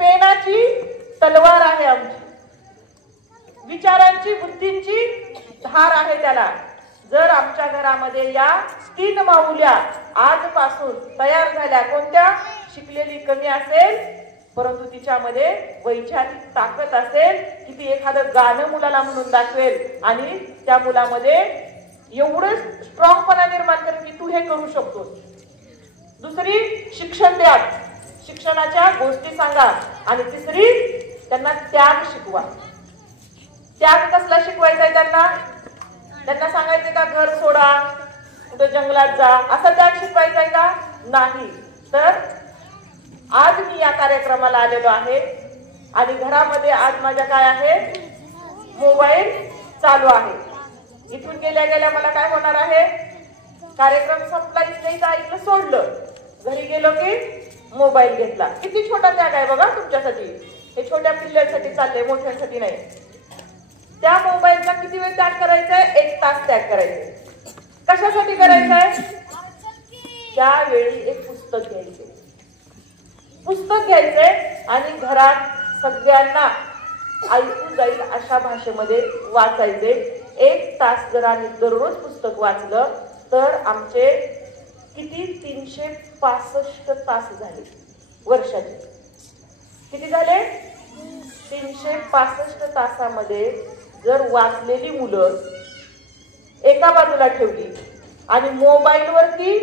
पेनाची तलवार आहे आमची, विचारांची बुद्धींची धार आहे त्याला. जर आमच्या घरामध्ये या 3 माऊल्या आजपासून तयार झाल्या, कोणत्या? शिकलेली कमी असेल परंतु तिच्यामध्ये वैचारिक ताकद असेल की ती एखादं गाणं मुलाला म्हणून दाखवेल आणि त्या मुलामध्ये एवढं स्ट्रॉंगपणा निर्माण करेल की तू हे करू शकतो. दुसरी शिक्षण द्या, शिक्षणाच्या गोष्टी सांगा. आणि तिसरी त्यांना त्याग शिकवा. त्याग कसला शिकवायचा आहे त्यांना? त्यांना सांगायचे का घर सोडा, कुठे जंगलात जा, असा त्याग शिकवायचा आहे का? नाही. तर आज मी या कार्यक्रमाला आलेलो आहे आणि घरामध्ये आज माझ्या काय आहे? मोबाईल चालू आहे. इथून गेल्या गेल्या मला काय होणार आहे? कार्यक्रम संपला, इथलं ऐकलं सोडलं, घरी गेलो की मोबाईल घेतला. किती छोटा त्याग आहे बघा तुमच्यासाठी. हे छोट्या पिल्ल्यांसाठी चाललंय, मोठ्यांसाठी नाही. त्या मोबाईलचा किती वेळ त्याग करायचा आहे? 1 तास त्याग करायचा. कशासाठी करायचा आहे? त्यावेळी एक पुस्तक घ्यायचे, पुस्तक घ्यायचंय आणि घरात सगळ्यांना ऐकू जाईल अशा भाषेमध्ये वाचायचे. 1 तास जर आम्ही दररोज पुस्तक वाचलं तर आमचे किती? 365 तास झाले वर्षाचे. किती झाले? 365 तासामध्ये जर वाचलेली मुलं एका बाजूला ठेवली आणि मोबाईलवरती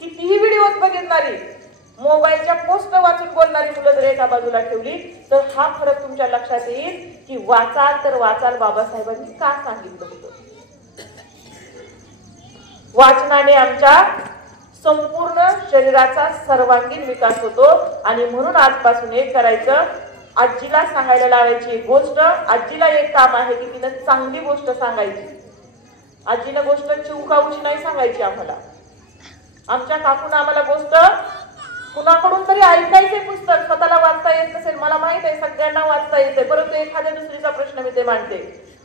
कितीही व्हिडिओ बघितणारी, मोबाईलच्या पोस्ट वाचून बोलणारी मुलं जर एका बाजूला ठेवली तर हा फरक तुमच्या लक्षात येईल की वाचाल तर वाचाल बाबासाहेबांनी का सांगितलं होतं. वाचनाने आमच्या संपूर्ण शरीराचा सर्वांगीण विकास होतो. आणि म्हणून आजपासून एक करायचं, आजीला सांगायला लावायची एक गोष्ट. आजीला एक काम आहे की तिनं चांगली गोष्ट सांगायची. आजीनं गोष्ट चिवकाऊची नाही सांगायची आम्हाला. आमच्या काकून आम्हाला गोष्ट कुणाकडून तरी ऐकायचे पुस्तक, स्वतःला वाचता येत नसेल, मला माहित आहे सगळ्यांना वाचता येते, परंतु एखाद्या दुसरीचा प्रश्न मी ते मांडते.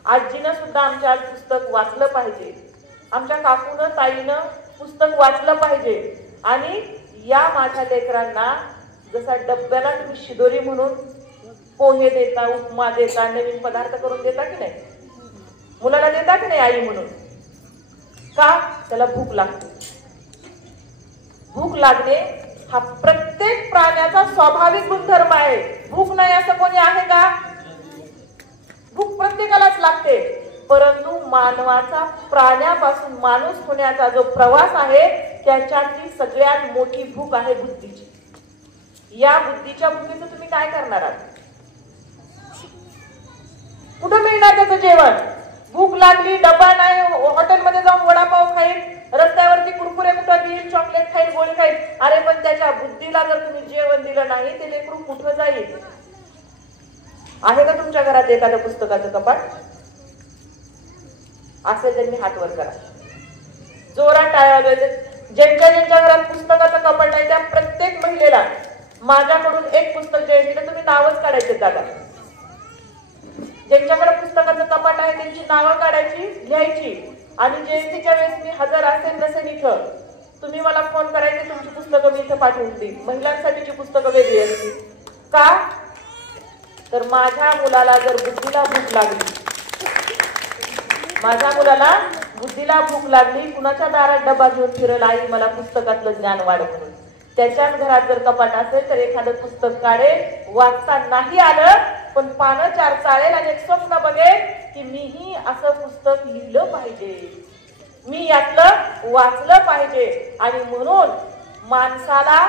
आजीनं सुद्धा आमच्या आज पुस्तक वाचलं पाहिजे, आमच्या काकूनं ताईनं पुस्तक वाचलं पाहिजे. आणि या माझ्या लेकरांना जसा डब्याला तुम्ही शिदोरी म्हणून पोहे देता, उपमा देता, नवीन पदार्थ करून देता की नाही, मुलाला देता की नाही आई म्हणून, का? त्याला भूक लागते. भूक लागणे हा प्रत्येक प्राण्याचा स्वाभाविक गुणधर्म आहे. भूक नाही असं कोणी आहे का? भूक प्रत्येकालाच लागते. परंतु मानवाचा प्राण्यापासून माणूस होण्याचा जो प्रवास आहे त्याच्यातली सगळ्यात मोठी भूक आहे बुद्धीची. या बुद्धीच्या भूकेचं तुम्ही काय करणार आहात? कुठं मिळणार त्याचं जेवण? भूक लागली, डबा नाही, हॉटेलमध्ये जाऊन वडापाव खाईल, रस्त्यावरती कुरकुरे कुठं घेईल, चॉकलेट खाईल, गोळी खाईल. अरे पण त्याच्या बुद्धीला जर तुम्ही जेवण दिलं नाही ते लेकरू कुठं जाईल? आहे का तुमच्या घरात एखादं पुस्तकाचं कपाट? असेल त्यांनी हात वर करा, जोरात टाळ्या वाजवायचे. ज्यांच्या ज्यांच्या घरात पुस्तकाचं कपाट नाही त्या प्रत्येक महिलेला माझ्याकडून एक पुस्तक जयंतीला तुम्ही नावच काढायचे दादा. ज्यांच्याकडे पुस्तकाचं कपाट आहे त्यांची नावं काढायची, लिहायची. आणि जयंतीच्या वेळेस मी हजर असेल नसेल इथं, तुम्ही मला फोन करायचे, तुमची पुस्तकं मी इथं पाठवून देईन. महिलांसाठीची पुस्तकं वेगळी असतील. का? तर माझ्या मुलाला जर बुद्धीला भूक लागली, माझ्या मुलाला बुद्धीला भूक लागली, कुणाच्या दारात डबा घेऊन फिरल, आई मला पुस्तकातलं ज्ञान वाढ म्हणून, त्याच्याच घरात जर कपाट असेल तर एखादं पुस्तक काढेल, वाचता नाही आलं पण पानं 4 चाळेल आणि एक स्वप्न बघेल की मीही असं पुस्तक लिहिलं पाहिजे, मी यातलं वाचलं पाहिजे. आणि म्हणून माणसाला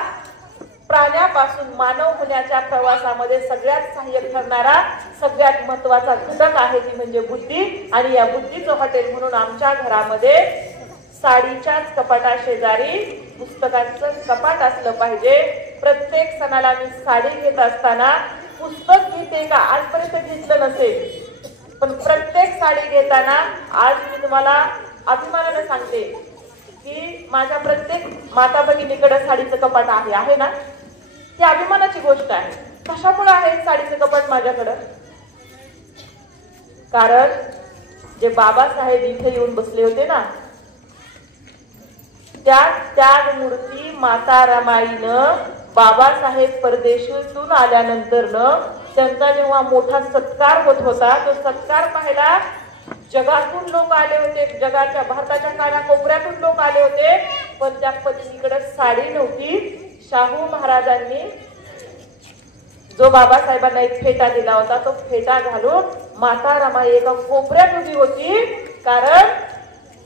प्राण्यापासून मानव होण्याच्या प्रवासामध्ये सगळ्यात सहाय्यक ठरणारा सगळ्यात महत्वाचा घटक आहे ती म्हणजे बुद्धी. आणि या बुद्धीचं हॉटेल म्हणून आमच्या घरामध्ये साडीच्याच कपाटा शेजारी पुस्तकांचं कपाट असलं पाहिजे. प्रत्येक सणाला मी साडी घेत असताना पुस्तक घेते का आजपर्यंत घेतलं नसेल, पण प्रत्येक साडी घेताना आज मी तुम्हाला अभिमानाने सांगते की माझ्या प्रत्येक माता भगिनीकडे साडीचं कपाट आहे ना, ती अभिमानाची गोष्ट आहे. कशामुळे आहे साडीचं कपाट माझ्याकडं? कारण जे बाबासाहेब इथे येऊन बसले होते ना, त्या मूर्ती माता रमाईनं बाबासाहेब परदेशातून आल्यानंतर त्यांचा जेव्हा मोठा सत्कार होत होता, तो सत्कार पाहायला जगातून लोक आले होते, जगाच्या भारताच्या कानाकोपऱ्यातून लोक आले होते. पण त्या पत्नीकडे साडी नव्हती. शाहू महाराजांनी जो बाबासाहेबांना एक फेटा दिला होता, तो फेटा घालून माता रमाई एका कोपऱ्यात उभी होती. कारण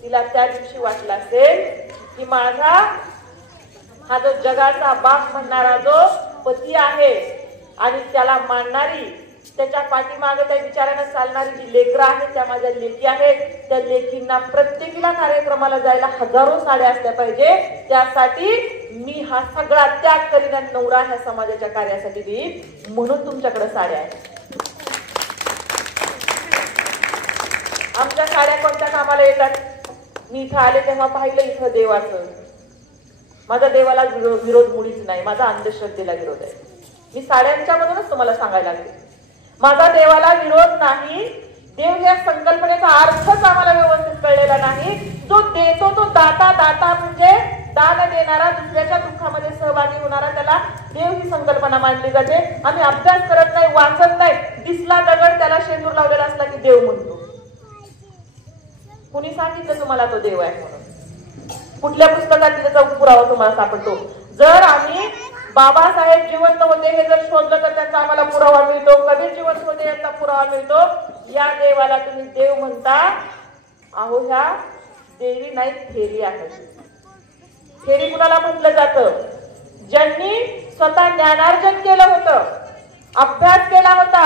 तिला त्या दिवशी वाटलं असेल की माझा हा जो जगाचा बाप म्हणणारा जो पती आहे आणि त्याला मानणारी, त्याच्या पाठीमागे त्या विचारानं चालणारी जी लेकरं आहेत त्या माझ्या लेकी आहेत, त्या लेकींना प्रत्येकीला कार्यक्रमाला जायला हजारो साड्या असल्या पाहिजे. त्यासाठी मी हा सगळा त्याग करीन आणि नवरा ह्या समाजाच्या कार्यासाठी देईन, म्हणून तुमच्याकडे साड्या आहेत. आमच्या साड्या कोणत्या कामाला येतात? मी इथं आले तेव्हा पाहिलं इथं देवाचं. माझा देवाला विरोध मुळीच नाही, माझा अंधश्रद्धेला विरोध आहे. मी साड्यांच्या मधूनच तुम्हाला सांगायला लागले, माझा देवाला विरोध नाही. देव या संकल्पनेचा अर्थच आम्हाला व्यवस्थित कळलेला नाही. जो देतो तो दाता, दाता म्हणजे दान देणारा, दुसऱ्याच्या दुःखामध्ये सहभागी होणारा, त्याला देव ही संकल्पना मानली जाते. आम्ही अभ्यास करत नाही, वाचत नाही, दिसला दगड त्याला शेंदूर लावलेला असला की देव म्हणतो. कुणी सांगितलं तुम्हाला तो देव आहे म्हणून? कुठल्या पुस्तकात त्याचा पुरावा तुम्हाला सापडतो? जर आम्ही बाबासाहेब जिवंत होते हे जर शोधलं तर त्याचा आम्हाला पुरावा मिळतो. कबीर जिवंत होते याचा पुरावा मिळतो. या देवाला तुम्ही देव म्हणता, अहो ह्या देवी नाही, फेरी आहे. फेरी कुणाला म्हटलं जातं? ज्यांनी स्वतः ज्ञानार्जन केलं होतं, अभ्यास केला होता,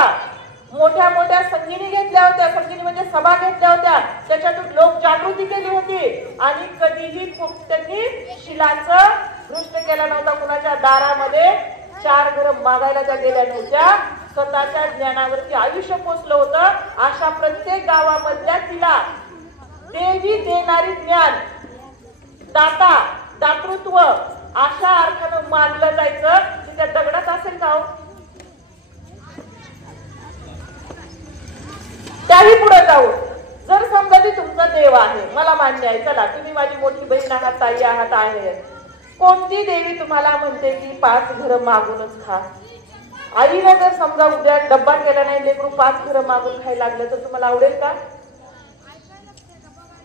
मोठ्या मोठ्या संगीनी घेतल्या होत्या, संगीनी म्हणजे सभा घेतल्या होत्या, त्याच्यातून लोक जागृती केली होती आणि कधीही त्यांनी शिलाचं दृष्ट केला नव्हता. कुणाच्या दारामध्ये 4 घरं मागायला त्या गेल्या नव्हत्या. स्वतःच्या ज्ञानावरती आयुष्य पोचलं होतं. अशा प्रत्येक गावामधल्या तिला देवी देणारी ज्ञान, दाता, दातृत्व अशा अर्थानं मानलं जायचं. की त्या दगडात असेल का? त्याही पुढे जाऊ. जर समजा ती तुमचा देव आहे, मला मान्य आहे, चला तुम्ही माझी मोठी बहीण आहात, ताई आहात, आहे. कोणती देवी तुम्हाला म्हणते की 5 घरं मागूनच खा? आईने जर समजा उद्या डब्बा केला नाही, लेकरू 5 घरं मागून खायला लागलं तर तुम्हाला आवडेल का?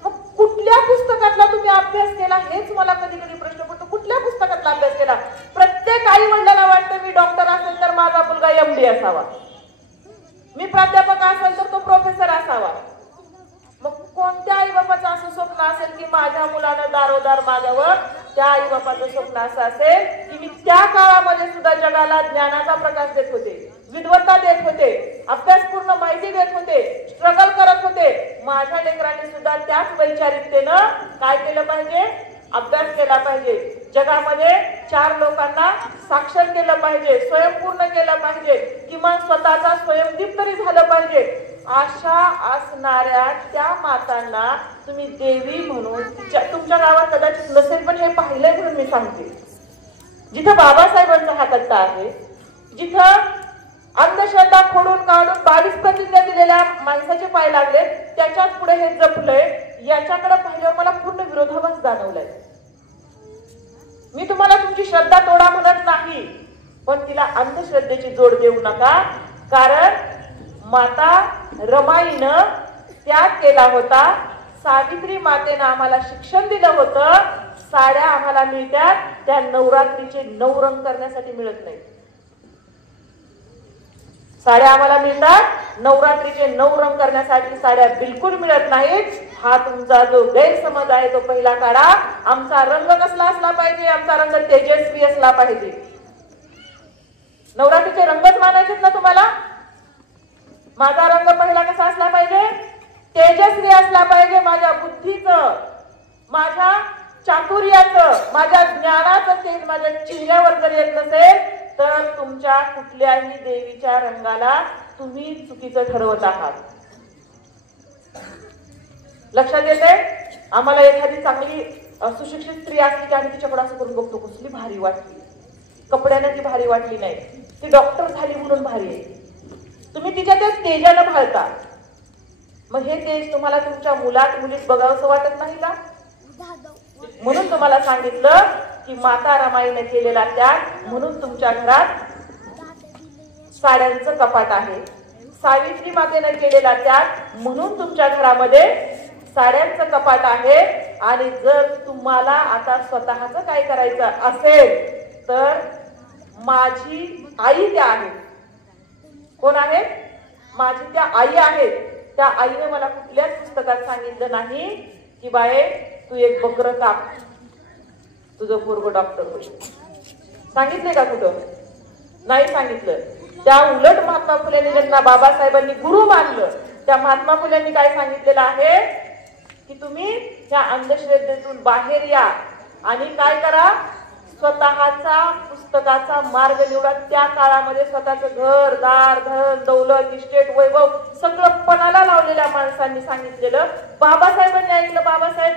मग कुठल्या पुस्तकातला तुम्ही अभ्यास केला हेच मला कधी कधी प्रश्न पडतो. कुठल्या पुस्तकातला अभ्यास केला? प्रत्येक आई वडिलांना वाटतं मी डॉक्टर असेल तर माझा मुलगा MD असावा, मी प्राध्यापक असेल तर तो प्रोफेसर असावा. मग कोणत्या आई बापाचं असं स्वप्न असेल की माझ्या मुलानं दारोदार मागावं? त्या आई बापाचं स्वप्न असं असेल की मी त्या काळामध्ये सुद्धा जगाला ज्ञानाचा प्रकाश देत होते, विद्वत्ता देत होते, अभ्यासपूर्ण माहिती देत होते, स्ट्रगल करत होते. माझ्या लेकरांनी सुद्धा त्याच वैचारिकतेनं काय केलं पाहिजे? अभ्यास केला पाहिजे, जगामध्ये 4 लोकांना साक्षर केलं पाहिजे, स्वयंपूर्ण केलं पाहिजे, किमान स्वतःचा स्वयंदीप तरी झालं पाहिजे. अशा असणाऱ्या त्या मातांना तुम्ही देवी म्हणून, तुमच्या गावात कदाचित नसेल पण हे पाहिलंय म्हणून मी सांगते, जिथं बाबासाहेबांचा हा कट्टा आहे, जिथं अंधश्रद्धा खोडून काढून 22 प्रतिज्ञा दिलेल्या माणसाचे पाय लागले, त्याच्याच पुढे हे जपलंय. याच्याकडे पाहिल्यावर मला पूर्ण विरोधाभास जाणवलाय. मी तुम्हाला तुमची श्रद्धा तोडा म्हणत नाही, पण तिला अंधश्रद्धेची जोड देऊ नका. कारण माता रमाईनं त्याग केला होता, सावित्री मातेनं आम्हाला शिक्षण दिलं होतं. साड्या आम्हाला मिळतात, त्या नवरात्रीचे 9 रंग करण्यासाठी मिळत नाही. साड्या आम्हाला मिळतात, नवरात्रीचे 9 रंग करण्यासाठी साड्या बिलकुल मिळत नाहीत. हा तुमचा जो गैरसमज आहे तो पहिला काढा. आमचा रंग कसला असला पाहिजे? आमचा रंग तेजस्वी असला पाहिजे. नवरात्रीचे रंगच मानायचेत ना तुम्हाला? माझा रंग पहिला कसा असला पाहिजे? तेजस्वी असला पाहिजे. माझ्या बुद्धीचं, माझ्या चातुर्याचं, माझ्या ज्ञानाचं तेज माझ्या चेहऱ्यावर जर येत नसेल तर तुमच्या कुठल्याही देवीच्या रंगाला तुम्ही चुकीचं ठरवत आहात. लक्षात येते? आम्हाला एखादी चांगली सुशिक्षित स्त्री असली की आम्ही तिच्याकडे असं करून बघतो, कसली भारी वाटली, कपड्याने ती भारी वाटली नाही, ती डॉक्टर झाली म्हणून भारी आहे. तुम्ही तिच्या त्या तेजानं भाळता. मग हे तेज तुम्हाला तुमच्या मुलात मुलीत बघावंसं वाटत नाही का? म्हणून तुम्हाला सांगितलं की माता रमाईने केलेला त्याग म्हणून तुमच्या घरात साड्यांचं कपाट आहे. सावित्री मातेने केलेला त्याग म्हणून तुमच्या घरामध्ये साड्यांचं कपाट आहे. आणि जर तुम्हाला आता स्वतःच काय करायचं असेल तर माझी आई त्या आहेत. कोण आहेत? माझी त्या आई आहेत. त्या आईने मला कुठल्याच पुस्तकात सांगितलं नाही की बाये तू एक बकरं काप, तुझं पोरगं डॉक्टर होईल. सांगितले का कुठं? नाही सांगितलं. त्या उलट महात्मा फुलेंनी ज्यांना बाबासाहेबांनी गुरु मानलं, त्या महात्मा फुलेंनी काय सांगितलेलं आहे की तुम्ही त्या अंधश्रद्धेतून बाहेर या आणि काय करा, स्वतःचा पुस्तकाचा मार्ग निवडा. त्या काळामध्ये स्वतःचं घर दार धन दौलत इस्टेट वैभव सगळं पणाला लावलेल्या माणसांनी सांगितलेलं. बाबासाहेबांनी ऐकलं. बाबासाहेब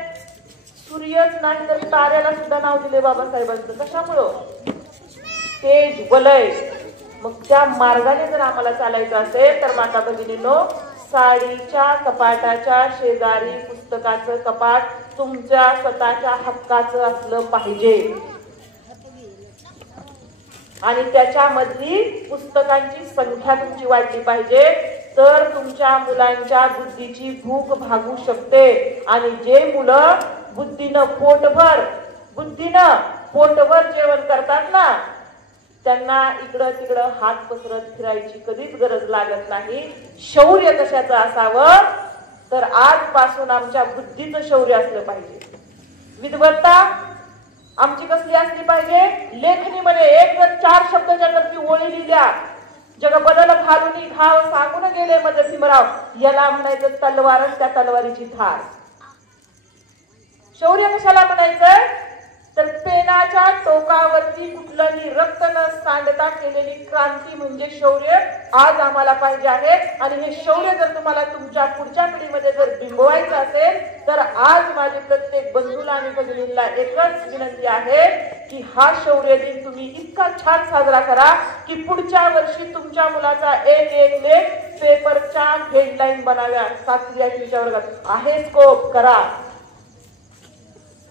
सूर्यच नाही तर ताऱ्याला सुद्धा नाव दिले बाबासाहेबांचं. कशामुळं? तेज वलय. मग त्या मार्गाने जर आम्हाला चालायचं असेल तर माता भगिनींनो, साडीच्या कपाटाच्या शेजारी पुस्तकाचं कपाट तुमच्या स्वतःच्या हक्काचं असलं पाहिजे आणि त्याच्यामधली पुस्तकांची संख्या तुमची वाढली पाहिजे. तर तुमच्या मुलांच्या बुद्धीची भूक भागू शकते. आणि जे मुलं बुद्धीनं पोटभर जेवण करतात ना, त्यांना इकडं तिकडं हात पसरत फिरायची कधीच गरज लागत नाही. शौर्य कशाचं असावं तर आजपासून आमच्या बुद्धीचं शौर्य असलं पाहिजे. विद्वत्ता आमची कसली असली पाहिजे? लेखणीमध्ये एक जर 4 शब्दाच्या जर ती ओळी लिहिल्या, जग बदल घालून घाव सांगून गेले मज सिमराव, याला म्हणायचं तलवार, त्या तलवारीची धार. शौर्य कशाला म्हणायचंय तर पेनाच्या टोकावरती कुठलंही रक्त न सांडता केलेली क्रांती म्हणजे शौर्य आज आम्हाला पाहिजे आहे. आणि हे शौर्य जर तुम्हाला तुमच्या पुढच्या पिढीमध्ये जर बिंबवायचं असेल तर आज माझे प्रत्येक बंधूला आणि भगिनींना एकच विनंती आहे की हा शौर्य दिन तुम्ही इतका छान साजरा करा की पुढच्या वर्षी तुमच्या मुलाचा एक एक लेख पेपरच्या हेडलाईन बनाव्या. 7वी 8वीच्या वर्गात आहे स्कोप, करा.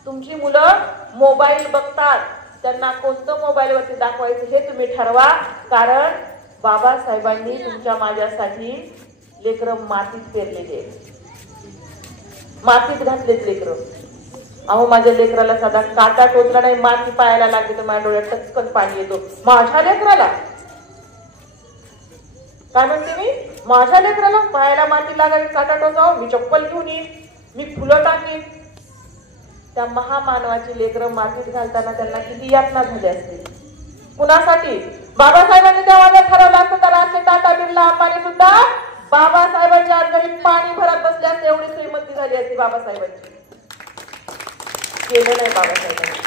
तुमची मुलं मोबाईल बघतात, त्यांना कोणतं मोबाईलवरती दाखवायचं हे तुम्ही ठरवा. कारण बाबासाहेबांनी तुमच्या माझ्यासाठी लेकरं मातीत पेरलेले, मातीत घातलेत लेकरं. अहो माझ्या लेकराला साधा काटा टोचला नाही, माती पायाला लागली तर माझ्या डोळ्यात टचकन पाणी येतो. माझ्या लेकराला काय म्हणते मी, माझ्या लेकराला पायाला माती लागावी, काटा टोचावं, मी चप्पल घेऊन येईन, मी फुलं टाकीन. त्या महामानवाची लेकरं मातीत घालताना त्यांना किती यातना झाल्या असतील. कुणासाठी? बाबासाहेबांनी तेव्हा ठरवलं असतं तर आजचे टाटा बिर्ला अंबानी सुद्धा बाबासाहेबांच्या घरी पाणी भरत बसले असते, एवढी श्रीमंती झाली असती बाबासाहेबांची. केलं नाही बाबासाहेबांनी.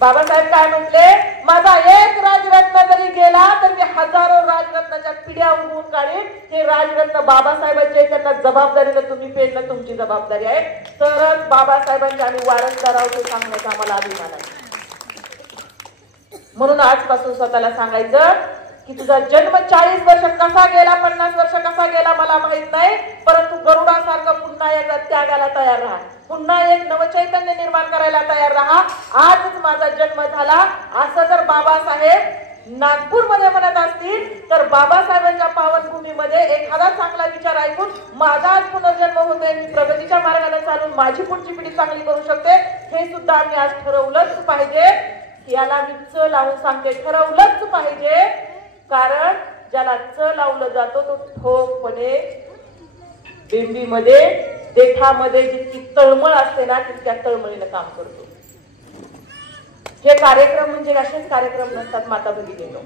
बाबासाहेब काय म्हटले, माझा एक राजरत्न जरी गेला तर मी हजारो राजरत्नाच्या पिढ्या उगवून काढीन. हे राजरत्न बाबासाहेबांचे, त्यांना जबाबदारीनं तुम्ही पेरणं तुमची जबाबदारी आहे. तरच बाबासाहेबांचे आम्ही वारसदार आहोत हे सांगण्याचा आम्हाला अभिमान आहे. म्हणून आजपासून स्वतःला सांगायचं की तुझा जन्म 40 वर्ष कसा गेला, 50 वर्ष कसा गेला मला माहित नाही, परंतु गरुडासारखं पुन्हा एकदा त्यागाला तयार राहा, पुन्हा एक नवचैतन्य निर्माण करायला तयार राहा. आजच माझा जन्म झाला असं जर बाबासाहेब नागपूरमध्ये म्हणत असतील तर बाबासाहेबांच्या पावनभूमीमध्ये एखादा चांगला विचार ऐकून माझा आज पुनर्जन्म होतोय, मी प्रगतीच्या मार्गाने चालून माझी पुढची पिढी चांगली करू शकते, हे सुद्धा आम्ही आज ठरवलंच पाहिजे. याला मी च लावून सांगते, ठरवलंच पाहिजे. कारण ज्याला च लावलं जातो तो ठोकपणे बेंबीमध्ये देठामध्ये जितकी तळमळ असते ना तितक्या तळमळीनं काम करतो. हे कार्यक्रम म्हणजे असेच कार्यक्रम नसतात माता भगिनींनो.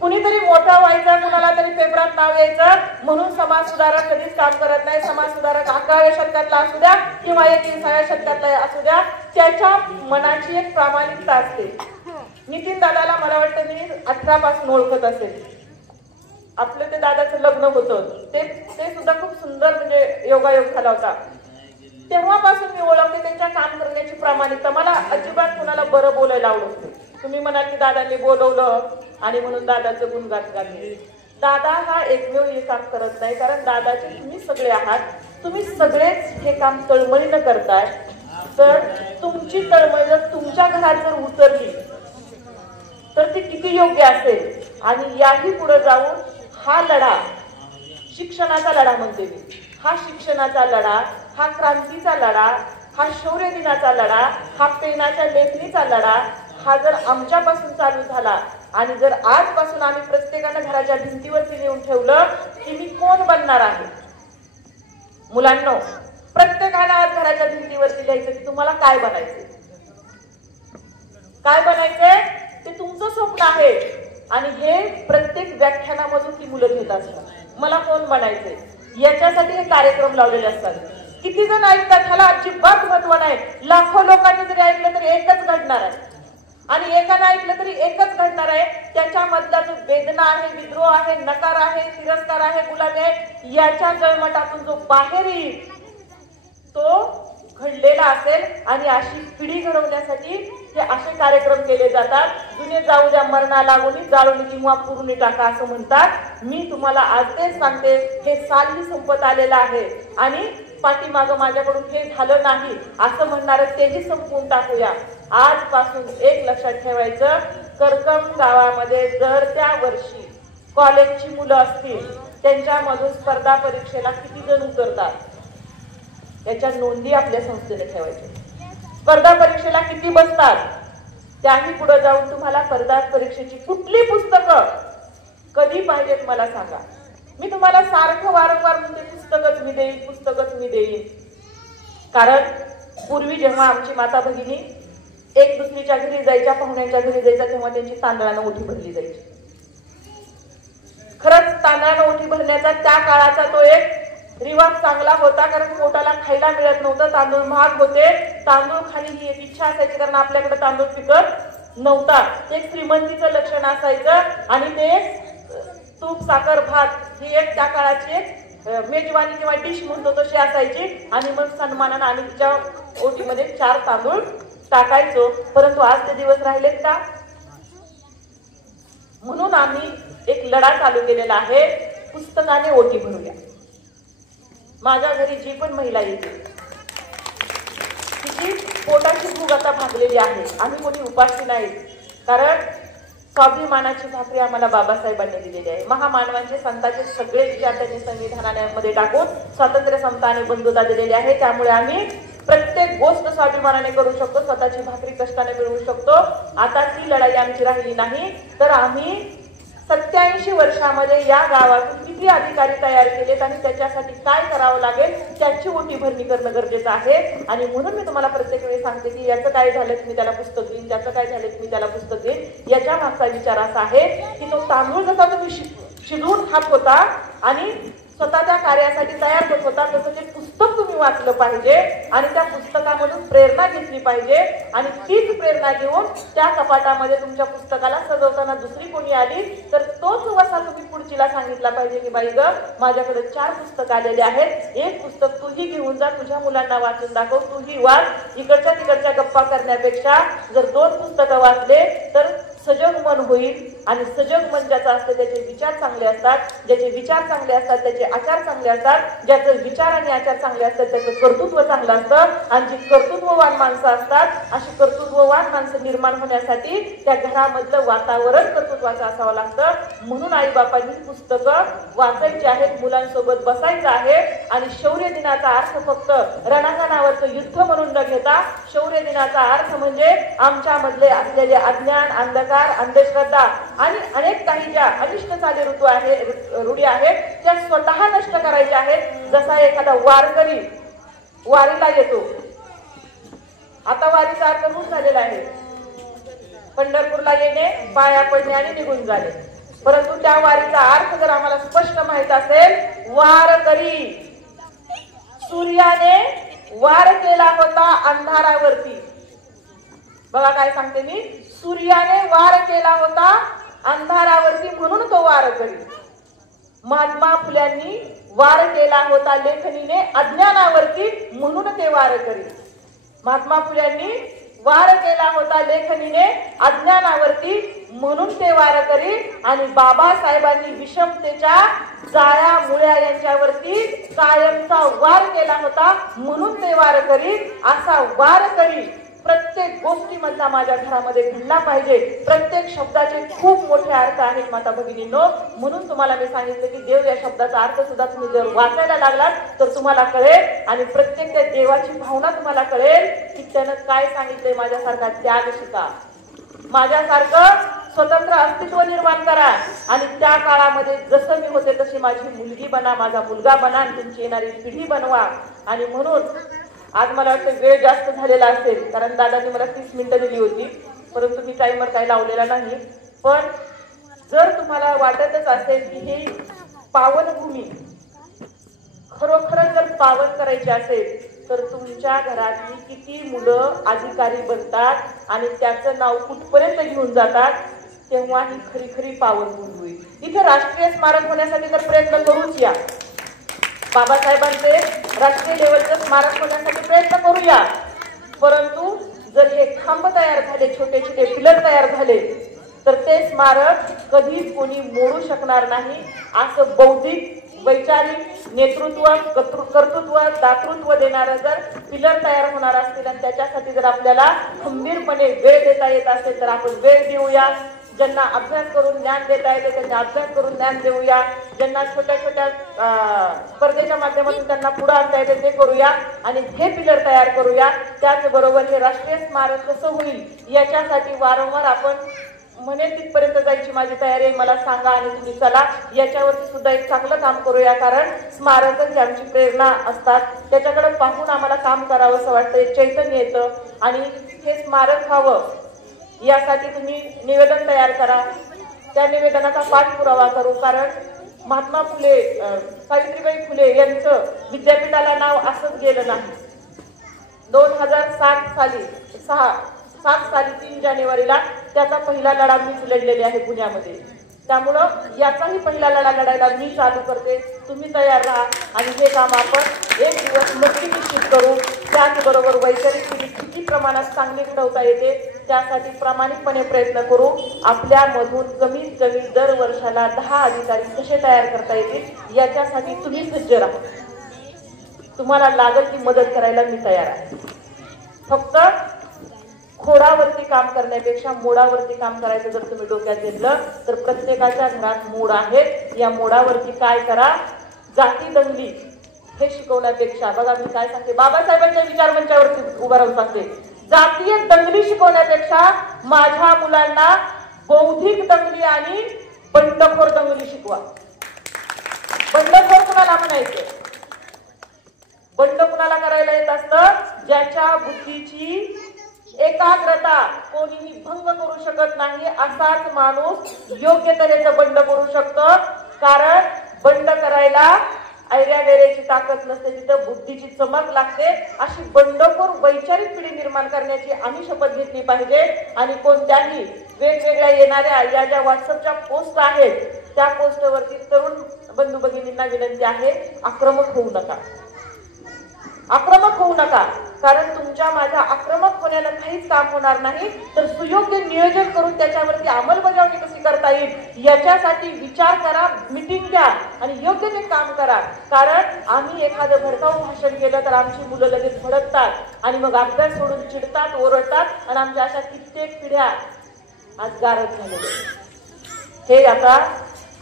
कुणीतरी मोठा व्हायचा, कुणाला तरी पेपरात नाव यायचं म्हणून समाज सुधारक कधीच काम करत नाही. समाज सुधारक 11व्या शतकातला असू द्या किंवा 21व्या शतकातला असू द्या, त्याच्या मनाची एक प्रामाणिकता असते. नितीन दादाला मला वाटतं मी 18 पासून ओळखत असेल. आपलं ते दादाचं लग्न होतं ते सुद्धा खूप सुंदर म्हणजे योगायोग झाला होता. तेव्हापासून मी ओळखते त्यांच्या काम करण्याची प्रामाणिकता. मला अजिबात कुणाला बरं बोलायला आवडत नाही. तुम्ही म्हणाल की दादांनी बोलवलं आणि म्हणून दादाचं गुणगान गाणे. दादा हा एकमेव हे काम करत नाही, कारण दादाचे तुम्ही सगळे आहात. तुम्ही सगळेच हे काम तळमळीनं करताय. तर तुमची तळमळ जर तुमच्या घरात जर उतरली तर ती किती योग्य असेल. आणि याही पुढे जाऊन हा लढा, शिक्षणाचा लढा म्हणते मी, हा शिक्षणाचा लढा, हा क्रांतीचा लढा, हा शौर्य दिनाचा लढा, हा पेनाच्या लेखणीचा लढा, हा जर आमच्यापासून चालू झाला आणि जर आजपासून आम्ही प्रत्येकानं घराच्या भिंतीवरती नेऊन ठेवलं की मी कोण बनणार आहे. मुलांनो, प्रत्येकानं आज घराच्या भिंतीवरती लिहायचं की तुम्हाला काय बनायचंय, काय बनायचंय ते तुमचं स्वप्न आहे. आणि हे प्रत्येक व्याख्यानामधून ती मुलं घेत असतात, मला कोण बनायचंय. याच्यासाठी हे कार्यक्रम लावलेले असतात. किती जण ऐकतात ह्याला अजिबात महत्व नाही. लाखो लोकांनी जरी ऐकलं तरी एकच घडणार आहे आणि एकानं ऐकलं तरी एकच घडणार आहे. त्याच्यामधला जो वेदना आहे, विद्रोह आहे, नकार आहे, तिरस्कार आहे, गुलामी आहे, याच्या जळमटातून जो बाहेर येईल तो घडलेला असेल. आणि अशी पिढी घडवण्यासाठी हे असे कार्यक्रम केले जातात. जुने जाऊ द्या मरणा लागून, जाळून किंवा पुरून टाका असं म्हणतात. मी तुम्हाला आज तेच सांगते, हे सालही संपत आलेलं आहे आणि पाठीमागं माझ्याकडून हे झालं नाही असं म्हणणारं तेही संपवून टाकूया. आजपासून एक लक्षात ठेवायचं, करकम गावामध्ये जर त्या वर्षी कॉलेजची मुलं असतील त्यांच्यामधून स्पर्धा परीक्षेला किती जण उतरतात याच्या नोंदी आपल्या संस्थेने ठेवायच्या. स्पर्धा परीक्षेला किती बसतात त्याही पुढे जाऊन तुम्हाला स्पर्धा परीक्षेची कुठली पुस्तकं कधी पाहिजेत मला सांगा. मी तुम्हाला सारखं वारंवार म्हणते पुस्तकच मी देईन, पुस्तकच मी देईन. कारण पूर्वी जेव्हा आमची माता भगिनी एक दुसरीच्या घरी जायच्या, पाहुण्यांच्या घरी जायच्या, तेव्हा त्यांची तांदळानं ओठी भरली जायची. खरंच तांदळानं ओठी भरण्याचा त्या काळाचा तो एक रिवाज चांगला होता, कारण पोटाला खायला मिळत नव्हतं, तांदूळ महाग होते. तांदूळ खाली ही एक इच्छा असायची, कारण आपल्याकडे तांदूळ पिकत नव्हता. एक श्रीमंतीचं लक्षण असायचं. आणि ते तूप साखर भात ही एक त्या काळाची एक मेजवानी किंवा डिश म्हणतो तशी असायची. आणि मग सन्मानानं आणि तिच्या ओटीमध्ये 4 तांदूळ टाकायचो, परंतु आज ते दिवस राहिलेत का? म्हणून आम्ही एक लढा चालू केलेला आहे, पुस्तकाने ओटी भरूया. माझ्या घरी जी पण महिला येते तिची पोटाची भूक आता भागलेली आहे. आम्ही कोणी उपाशी नाहीत, कारण स्वाभिमानाची भाकरी आम्हाला बाबासाहेबांनी दिलेली आहे. महामानवांचे संतांचे सगळे विचार त्यांनी संविधानामध्ये टाकून स्वातंत्र्य, समता आणि बंधुता दिलेली आहे. त्यामुळे आम्ही प्रत्येक गोष्ट स्वाभिमानाने करू शकतो, स्वतःची भाकरी कष्टाने मिळवू शकतो. आता ती लढाई आमची राहिली नाही, तर आम्ही 87 वर्षामध्ये या गावातून किती अधिकारी तयार केलेत आणि त्याच्यासाठी काय करावं लागेल त्याची ओटी भरणी करणं गरजेचं आहे. आणि म्हणून मी तुम्हाला प्रत्येक वेळी सांगते की याचं काय झालं की मी त्याला पुस्तक देईन, त्याचं काय झालं की मी त्याला पुस्तक देईन. याच्या मागचा विचार असा आहे की तो तांदूळ जसा तुम्ही शिजवून खात होता आणि स्वतः त्या कार्यासाठी तयार होत होता, तसं ते पुस्तक तुम्ही वाचलं पाहिजे आणि त्या पुस्तकामधून प्रेरणा घेतली पाहिजे. आणि तीच प्रेरणा घेऊन त्या कपाटामध्ये तुमच्या पुस्तकाला सजवताना दुसरी कोणी आली तर तोच वसा तुम्ही पुढचीला सांगितला पाहिजे की बाई ग, माझ्याकडे 4 पुस्तक आलेले आहेत, एक पुस्तक तूही घेऊन जा, तुझ्या मुलांना वाचून दाखव, तूही वाच. इकडच्या तिकडच्या गप्पा करण्यापेक्षा जर 2 पुस्तकं वाचले तर सजग मन होईल. आणि सजग मन ज्याचं असतं त्याचे विचार चांगले असतात, ज्याचे विचार चांगले असतात त्याचे आचार चांगले असतात, ज्याचं विचार आणि आचार चांगले असतात त्याचं कर्तृत्व चांगलं असतं. आणि जी कर्तृत्ववान माणसं असतात अशी कर्तृत्ववान माणसं निर्माण होण्यासाठी त्या घरामधलं वातावरण कर्तृत्वाचं असावं लागतं. म्हणून आई बापांनी पुस्तकं वाचायची आहेत, मुलांसोबत बसायचं आहे. आणि शौर्य दिनाचा अर्थ फक्त रणांगणावरचं युद्ध म्हणून न घेता शौर्य दिनाचा अर्थ म्हणजे आमच्यामधले असलेले अज्ञान, अंधकार, अंधश्रद्धा आणि अनेक काही ज्या अनिष्ट चाली रूढी आहेत त्या स्वतः नष्ट करायच्या आहेत. जसा एखादा वारकरी वारीला येतो, आता वारीचा अर्थ होऊन झालेला आहे, पंढरपूरला येणे, पाया पडणे आणि निघून जाणे. परंतु त्या वारीचा अर्थ जर आम्हाला स्पष्ट माहित असेल, वारकरी सूर्याने वार केला होता अंधारावरती. बघा काय सांगते मी, सूर्याने वार केला होता अंधारावरती म्हणून तो वारकरी. महात्मा फुल्यांनी वार केला होता लेखनीने अज्ञानावरती म्हणून ते वारकरी. महात्मा फुल्यांनी वार केला होता लेखनीने अज्ञानावरती म्हणून ते वारकरी. आणि बाबासाहेबांनी विषमतेच्या जाळ्या मुळ्या यांच्यावरती कायमचा वार केला होता म्हणून ते वारकरी. असा वारकरी प्रत्येक गोष्टीमधला माझ्या घरामध्ये घडला पाहिजे. प्रत्येक शब्दाचे खूप मोठे अर्थ आहेत माता भगिनींनो. म्हणून तुम्हाला मी सांगितलं की देव या शब्दाचा अर्थ सुद्धा तुम्ही जर वाचायला लागलात तर तुम्हाला कळेल आणि प्रत्येक त्या देवाची भावना तुम्हाला कळेल की त्यानं काय सांगितलंय. माझ्यासारखा त्याग शिका, माझ्यासारखं स्वतंत्र अस्तित्व निर्माण करा आणि त्या काळामध्ये जसं मी होते तशी माझी मुलगी बना, माझा मुलगा बना आणि तुमची येणारी पिढी बनवा. आणि म्हणून आज मला वाटतं वेळ जास्त झालेला असेल, कारण दादांनी मला 30 मिनिटं दिली होती, परंतु मी टाइमर काही लावलेला नाही. पण जर तुम्हाला वाटतच असेल की ही पावनभूमी खरोखरच जर पावन करायची असेल तर तुमच्या घरातली किती मुलं अधिकारी बनतात आणि त्याचं नाव कुठपर्यंत घेऊन जातात, तेव्हा ही खरी खरी पावनभूमी होईल. इथे राष्ट्रीय स्मारक होण्यासाठी तर प्रयत्न करूच या, बाबासाहेबांचे राष्ट्रीय लेवलचं स्मारक होण्यासाठी प्रयत्न करूया. परंतु जर हे खांब तयार झाले, छोटे छोटे पिलर तयार झाले तर ते स्मारक कधीच कोणी मोडू शकणार नाही. असं बौद्धिक, वैचारिक नेतृत्व, कर्तृत्व, दातृत्व देणारं जर पिलर तयार होणार असतील आणि त्याच्यासाठी जर आपल्याला खंबीरपणे वेळ देता येत असेल तर आपण वेळ देऊया. ज्यांना अभ्यास करून ज्ञान देता येते त्यांना अभ्यास करून ज्ञान देऊया. ज्यांना छोट्या छोट्या स्पर्धेच्या माध्यमातून त्यांना पुढे आणता येते ते करूया आणि हे पिलर तयार करूया. त्याचबरोबर हे राष्ट्रीय स्मारक कसं होईल याच्यासाठी वारंवार आपण म्हणेल तिथपर्यंत जायची माझी तयारी आहे, मला सांगा आणि तुम्ही चला. याच्यावरती सुद्धा एक चांगलं काम करूया, कारण स्मारकच ही आमची प्रेरणा असतात. त्याच्याकडे पाहून आम्हाला काम करावं असं वाटतं, एक चैतन्य येतं. आणि हे स्मारक व्हावं यासाठी तुम्ही निवेदन तयार करा, त्या निवेदनाचा पाठपुरावा करू. कारण महात्मा फुले, सावित्रीबाई फुले यांचं विद्यापीठाला नाव असंच गेलं नाही. 2007 साली 3 जानेवारीला त्याचा पहिला लढा मी लढलेली आहे पुण्यामध्ये. त्यामुळं याचाही पहिला लढा लढायला मी चालू करते. तुम्ही तयार राहा आणि हे काम आपण एक दिवस नक्की निश्चित करू. त्याचबरोबर वैचारिक पिढी किती प्रमाणात चांगली घडवता येते त्यासाठी प्रामाणिकपणे प्रयत्न करू. आपल्यामधून कमीत कमी दर वर्षाला 10 अधिकारी कसे तयार करता येतील याच्यासाठी तुम्ही सज्ज राहा. तुम्हाला लागेल ती मदत करायला मी तयार आहे. फक्त खोडावरती काम करण्यापेक्षा मोडावरती काम करायचं जर तुम्ही डोक्यात घेतलं तर प्रत्येकाच्या घरात मोड आहेत. या मोडावरती काय करा, जाती दंगली हे शिकवण्यापेक्षा, बघा मी काय सांगते, बाबासाहेबांच्या विचारमंचावरती उभा राहून सांगते, जातीय दंगली शिकवण्यापेक्षा माझ्या मुलांना बौद्धिक दंगली आणि बंडखोर दंगली शिकवा. बंडखोर कुणाला म्हणायचं? बंड कुणाला करायला येत असतं? ज्याच्या बुद्धीची एकाग्रता कोणीही भंग करू शकत नाही असाच माणूस योग्य तऱ्हेचं बंड करू शकतो. कारण बंड करायला ऐर्या गैऱ्याची ताकद नसते, तिथं बुद्धीची चमक लागते. अशी बंडखोर वैचारिक पिढी निर्माण करण्याची आम्ही शपथ घेतली पाहिजे. आणि कोणत्याही वेगवेगळ्या येणाऱ्या या ज्या व्हॉट्सअपच्या पोस्ट आहेत त्या पोस्टवरती तरुण बंधू भगिनींना विनंती आहे, आक्रमक होऊ नका. आक्रमक होऊ नका. कारण तुमच्या माझ्या आक्रमक होण्याला काहीच काम होणार नाही. तर सुयोग्य नियोजन करून त्याच्यावरती अंमलबजावणी कशी करता येईल याच्यासाठी विचार करा, मीटिंग घ्या आणि योग्य ते काम करा. कारण आम्ही एखादं भडकाऊ भाषण केलं तर आमची मुलं लगेच भडकतात आणि मग अभ्यास सोडून चिडतात, ओरडतात आणि आमच्या अशा कित्येक पिढ्या आज गारद झालेल्या. हे आता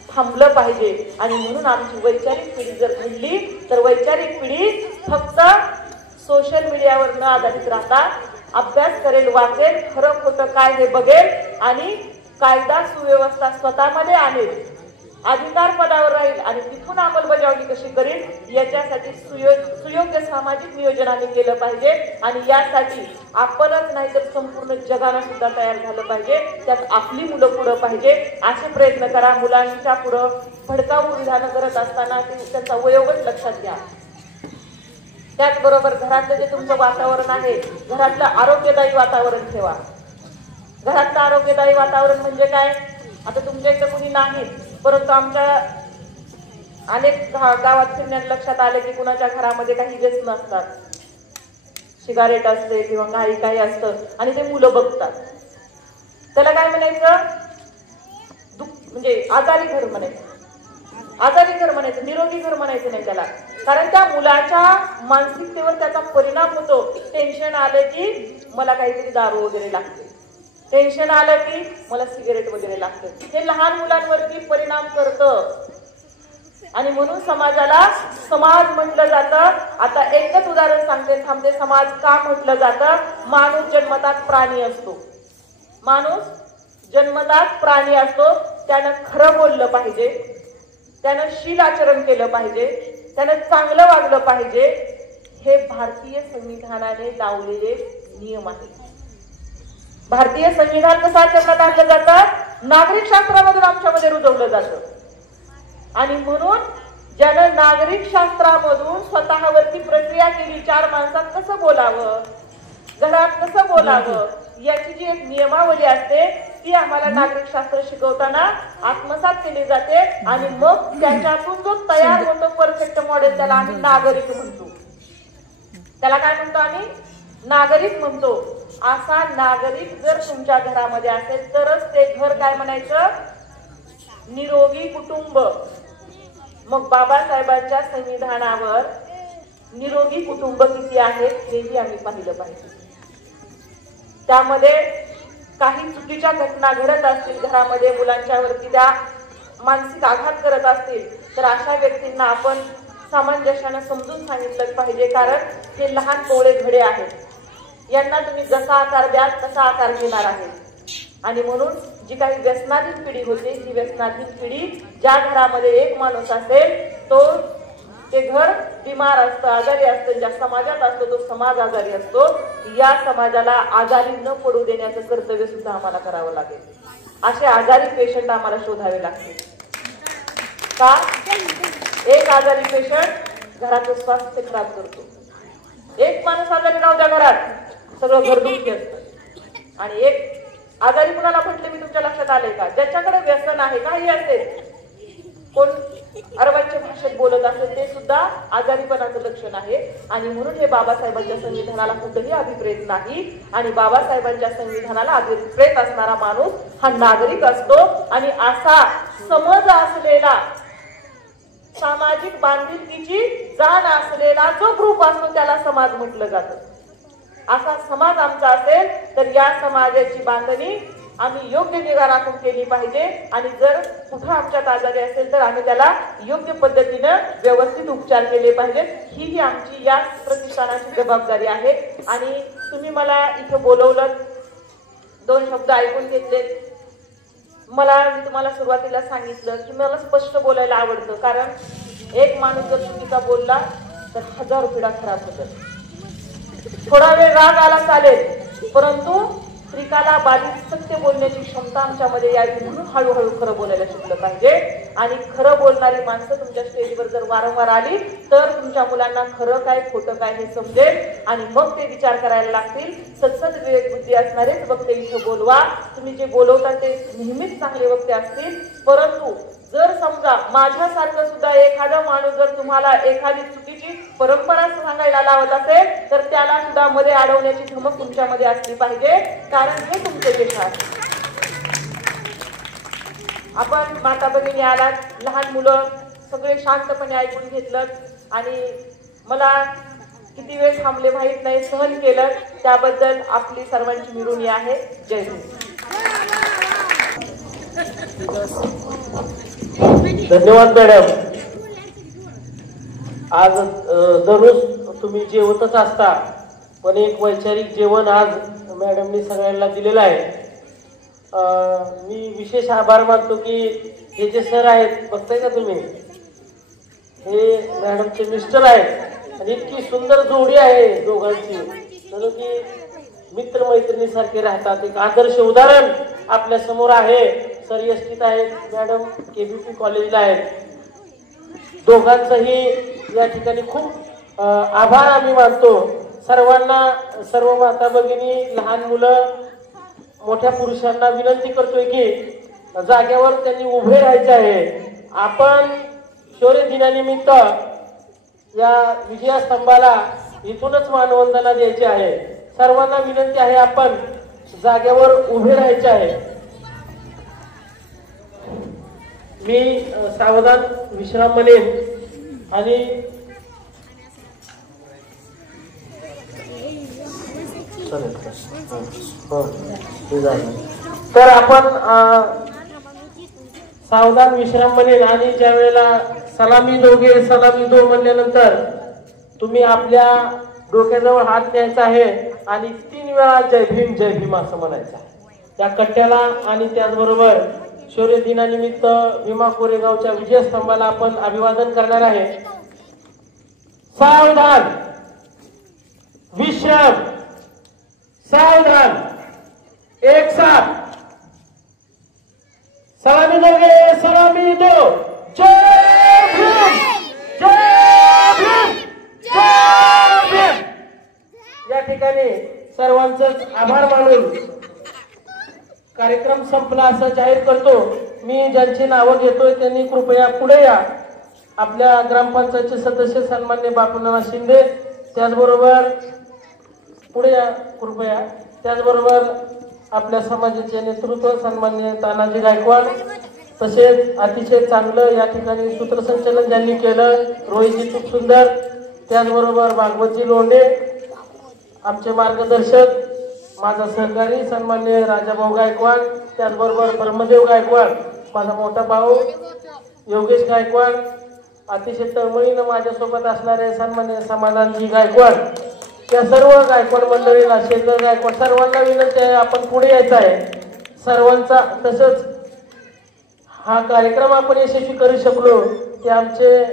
थांबलं पाहिजे. आणि म्हणून आमची वैचारिक पिढी जर घडली तर वैचारिक पिढी फक्त सोशल मीडियावर न आधारित राहता अभ्यास करेल, वाचेल, खरं खोटं काय हे बघेल आणि कायदा सुव्यवस्था स्वतःमध्ये आणेल, अधिकार पदावर राहील आणि तिथून अंमलबजावणी कशी करेल याच्यासाठी सुयोग्य सामाजिक नियोजन आम्ही केलं पाहिजे. आणि यासाठी आपणच नाही तर संपूर्ण जगानं सुद्धा तयार झालं पाहिजे. त्यात आपली मुलं पुढं पाहिजे. असे प्रयत्न करा. मुलांच्या पुढं भडकाऊ विधानं करत असताना त्यांचा वयोगट लक्षात घ्या. त्याचबरोबर घरातलं जे तुमचं वातावरण आहे घरातलं आरोग्यदायी वातावरण ठेवा. घरातलं आरोग्यदायी वातावरण म्हणजे काय? आता तुमच्या इथं कुणी नाही, परंतु आमच्या अनेक गावात फिरण्यात लक्षात आले की कुणाच्या घरामध्ये काही व्यसन असतात, सिगारेट असते किंवा काही असतं आणि ते मुलं बघतात. त्याला काय म्हणायचं? म्हणजे आजारी घर म्हणायचं. आजारी घर म्हणायचं, निरोगी घर म्हणायचं नाही त्याला. कारण त्या मुलाच्या मानसिकतेवर त्याचा परिणाम होतो. टेन्शन आलं की मला काहीतरी दारू वगैरे लागते, टेन्शन आलं की मला सिगरेट वगैरे लागते. हे लहान मुलांवरती परिणाम करतं. आणि म्हणून समाजाला समाज म्हटलं जातं. आता एकच उदाहरण सांगते, थांबते. समाज का म्हटलं जातं? माणूस जन्मतात प्राणी असतो. माणूस जन्मतात प्राणी असतो. त्यानं खरं बोललं पाहिजे, त्यानं शील आचरण केलं पाहिजे, त्यानं चांगलं वागलं पाहिजे. हे भारतीय संविधानाने लावलेले नियम आहेत. भारतीय संविधान कसं आचरणात आणलं जातं? नागरिक शास्त्रामधून आमच्यामध्ये रुजवलं जातं. आणि म्हणून ज्यानं नागरिक शास्त्रामधून स्वतःवरती प्रक्रिया केली, 4 माणसात कसं बोलावं, घरात कसं बोलावं याची जी एक नियमावली असते ती आम्हाला नागरिक शास्त्र शिकवताना आत्मसात केली जाते. आणि मग त्याच्यातून जो तयार होतो परफेक्ट मॉडेल त्याला आम्ही नागरिक म्हणतो. त्याला काय म्हणतो आम्ही? नागरिक म्हणतो. असा नागरिक जर तुमच्या घरामध्ये असेल तरच ते घर काय म्हणायचं? निरोगी कुटुंब. मग बाबासाहेबांच्या संविधानावर निरोगी कुटुंब किती आहेत हेही आम्ही पाहिलं पाहिजे. त्यामध्ये काही चुकीच्या घटना घडत असतील घरामध्ये, मुलांच्या वरती त्या मानसिक आघात करत असतील तर अशा व्यक्तींना आपण सामंजस्याने समजून सांगितलं पाहिजे. कारण हे लहान कोवळे घडे आहेत, यांना तुम्ही जसा आकार द्याल तसा आकार घेणार आहे. आणि म्हणून जी काही व्यसनाधीन पिढी होती ही व्यसनाधीन पिढी, ज्या घरामध्ये एक माणूस असेल तो ते घर बिमार असतं, आजारी असतं. ज्या समाजात असतो तो समाज आजारी असतो. या समाजाला आजारी न पडू देण्याचं कर्तव्य सुद्धा आम्हाला करावं लागेल. असे आजारी पेशंट आम्हाला शोधावे लागतील. का? एक आजारी पेशंट घराचं स्वास्थ्य खराब करतो. एक माणूस आजारी राहू द्या घरात, सगळं घर दुखी असतं. आणि एक आजारी कुणाला म्हटले मी तुमच्या लक्षात आले का? ज्याच्याकडे व्यसन आहे काही असेल, कोण अरवांच्या भाषेत बोलत असेल ते सुद्धा आजारीपणाचं लक्षण आहे. आणि म्हणून हे बाबासाहेबांच्या संविधानाला कुठेही अभिप्रेत नाही. आणि बाबासाहेबांच्या संविधानाला अभिप्रेत असणारा माणूस हा नागरिक असतो. आणि असा समज असलेला, सामाजिक बांधिलकीची जाण असलेला जो ग्रुप असतो त्याला समाज म्हटलं जातं. असा समाज आमचा असेल तर या समाजाची बांधणी आम्ही योग्य निगा राखून केली पाहिजे. आणि जर कुठं आमच्यात आजारी असेल तर आम्ही त्याला योग्य पद्धतीनं व्यवस्थित उपचार केले पाहिजेत. ही आमची या प्रतिष्ठानाची जबाबदारी आहे. आणि तुम्ही मला इथं बोलवलं, 2 शब्द ऐकून घेतले. मी तुम्हाला सुरुवातीला सांगितलं की मला स्पष्ट बोलायला आवडतं, कारण एक माणूस जर चुकीचा बोलला तर 1000 पिढा खराब होतात. थोडा वेळ राग आला चालेल, परंतु त्रिकाला बाधित सत्य बोलण्याची क्षमता आमच्यामध्ये यावी म्हणून हळूहळू खरं बोलायला शिकलं पाहिजे. आणि खरं बोलणारी माणसं तुमच्या स्टेजवर जर वारंवार आली तर तुमच्या मुलांना खरं काय खोटं काय हे समजेल. आणि मग ते विचार करायला लागतील. सतसत विवेक बुद्धी असणारेच वक्ते इथे बोलवा. तुम्ही जे बोलवता ते नेहमीच चांगले वक्ते असतील. परंतु जर समजा माझ्यासारखं सुद्धा एखादा माणूस जर तुम्हाला एखादी चुकीची परंपरा सांगायला लावत असेल तर त्याला सुद्धा मध्ये अडवण्याची धमक तुमच्यामध्ये असली पाहिजे, कारण हे तुमचे यश आहे. आपण माता भगिनी आलात, लहान मुलं सगळे शांतपणे ऐकून घेतलं आणि मला किती वेळ थांबले माहीत नाही, सहन केलं, त्याबद्दल आपली सर्वांची मिळवणी आहे. जय हिंद. धन्यवाद मॅडम. आज दररोज तुम्ही जेवतच असता, पण एक वैचारिक जेवण आज मॅडमनी सगळ्यांना दिलेलं आहे. मी विशेष आभार मानतो की हे जे सर आहेत, बघताय का तुम्ही, हे मॅडमचे मिस्टर आहेत आणि इतकी सुंदर जोडी आहे दोघांची, जणू की मित्रमैत्रिणीसारखे राहतात. एक आदर्श उदाहरण आपल्या समोर आहे. सर एसटीत आहेत, मॅडम केबीपी कॉलेजला आहेत. दोघांचंही या ठिकाणी खूप आभार आम्ही मानतो. सर्वांना, सर्व माता भगिनी, लहान मुलं, मोठ्या पुरुषांना विनंती करतोय की जागेवर त्यांनी उभे राहायचे आहे. आपण शौर्य दिनानिमित्त या विजयास्तंभाला इथूनच मानवंदना द्यायची आहे. सर्वांना विनंती आहे, आपण जागेवर उभे राहायचे आहे. मी सावधान विश्राम म्हणेन आणि तर आपण सावधान विश्राम म्हणेन आणि ज्या वेळेला सलामी दोघे सलामी दो म्हणल्यानंतर तुम्ही आपल्या डोक्याजवळ हात न्यायचा आहे आणि 3 वेळा जय भीम जय भीम असं म्हणायचं आहे त्या कट्ट्याला. आणि त्याचबरोबर शौर्य दिनानिमित्त भीमा कोरेगावच्या विजयस्तंभाला आपण अभिवादन करणार आहे. सावधान विश्राम, सावधान, एक साथ सलामी दोगे सलामी दो. जय भीम जय भीम जय भीम. या ठिकाणी सर्वांचंच आभार मानून कार्यक्रम संपला असं जाहीर करतो. मी ज्यांची नावं घेतोय त्यांनी कृपया पुढे या. आपल्या ग्रामपंचायतचे सदस्य सन्मान्य बापूनाना शिंदे, त्याचबरोबर पुढे या कृपया. त्याचबरोबर आपल्या समाजाचे नेतृत्व सन्मान्य तानाजी गायकवाड, तसेच अतिशय चांगलं या ठिकाणी सूत्रसंचालन ज्यांनी केलं रोहितजी खूप सुंदर, त्याचबरोबर भागवतजी लोंढे आमचे मार्गदर्शक, माझा सहकारी सन्मान्य राजाभाऊ गायकवाड, त्याचबरोबर ब्रह्मदेव गायकवाड, माझा मोठा भाऊ योगेश गायकवाड, अतिशय तळमळीनं माझ्यासोबत असणारे सन्मान्य समाधानजी गायकवाड, त्या सर्व गायकवाड मंडळीला, शेखर गायकवाड, सर्वांना विनंती आहे आपण पुढे यायचं आहे सर्वांचा. तसंच हा कार्यक्रम आपण यशस्वी करू शकलो ते आमचे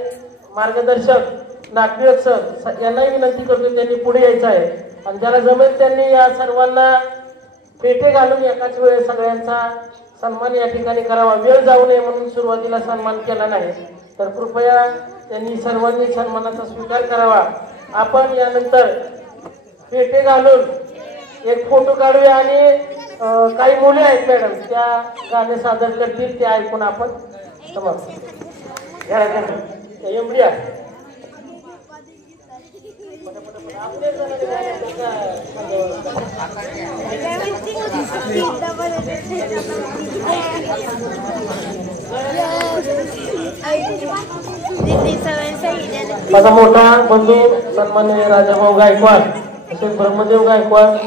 मार्गदर्शक नागरिक सर यांनाही विनंती करतो त्यांनी पुढे यायचं आहे. आणि ज्याला जमेल त्यांनी या सर्वांना पेटे घालून एकाच वेळेस सगळ्यांचा सन्मान या ठिकाणी करावा. वेळ जाऊ नये म्हणून सुरुवातीला सन्मान केला नाही, तर कृपया त्यांनी सर्वांनी सन्मानाचा स्वीकार करावा. आपण यानंतर पेटे घालून एक फोटो काढूया आणि काही मुले आहेत मॅडम, त्या गाणे सादर करतील, ते ऐकून आपण एमडी आहे. माझा मोठा बंधू सन्मान्य राजाभाऊ गायकवाड, तसेच ब्रह्मदेव गायकवाड,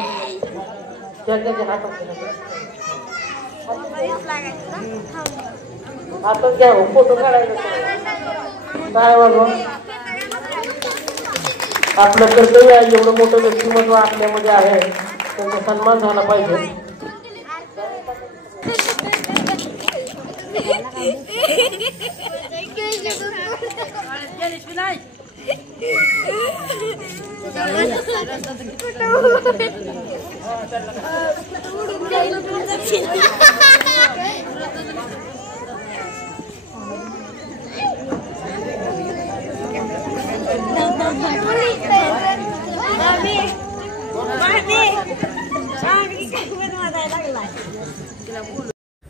हातात घ्या, फोटो काढायचा काय बाबा. आपलं कर्तव्य आहे, एवढं मोठं व्यक्तिमत्व आपल्यामध्ये आहे, त्यांचा सन्मान झाला पाहिजे.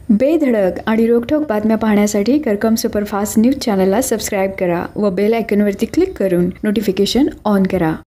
बेधडक आणि रोखठोक बातम्या पाहण्यासाठी करकम सुपरफास्ट न्यूज चॅनलला सबस्क्राईब करा व बेल आयकॉनवरती क्लिक करून नोटिफिकेशन ऑन करा.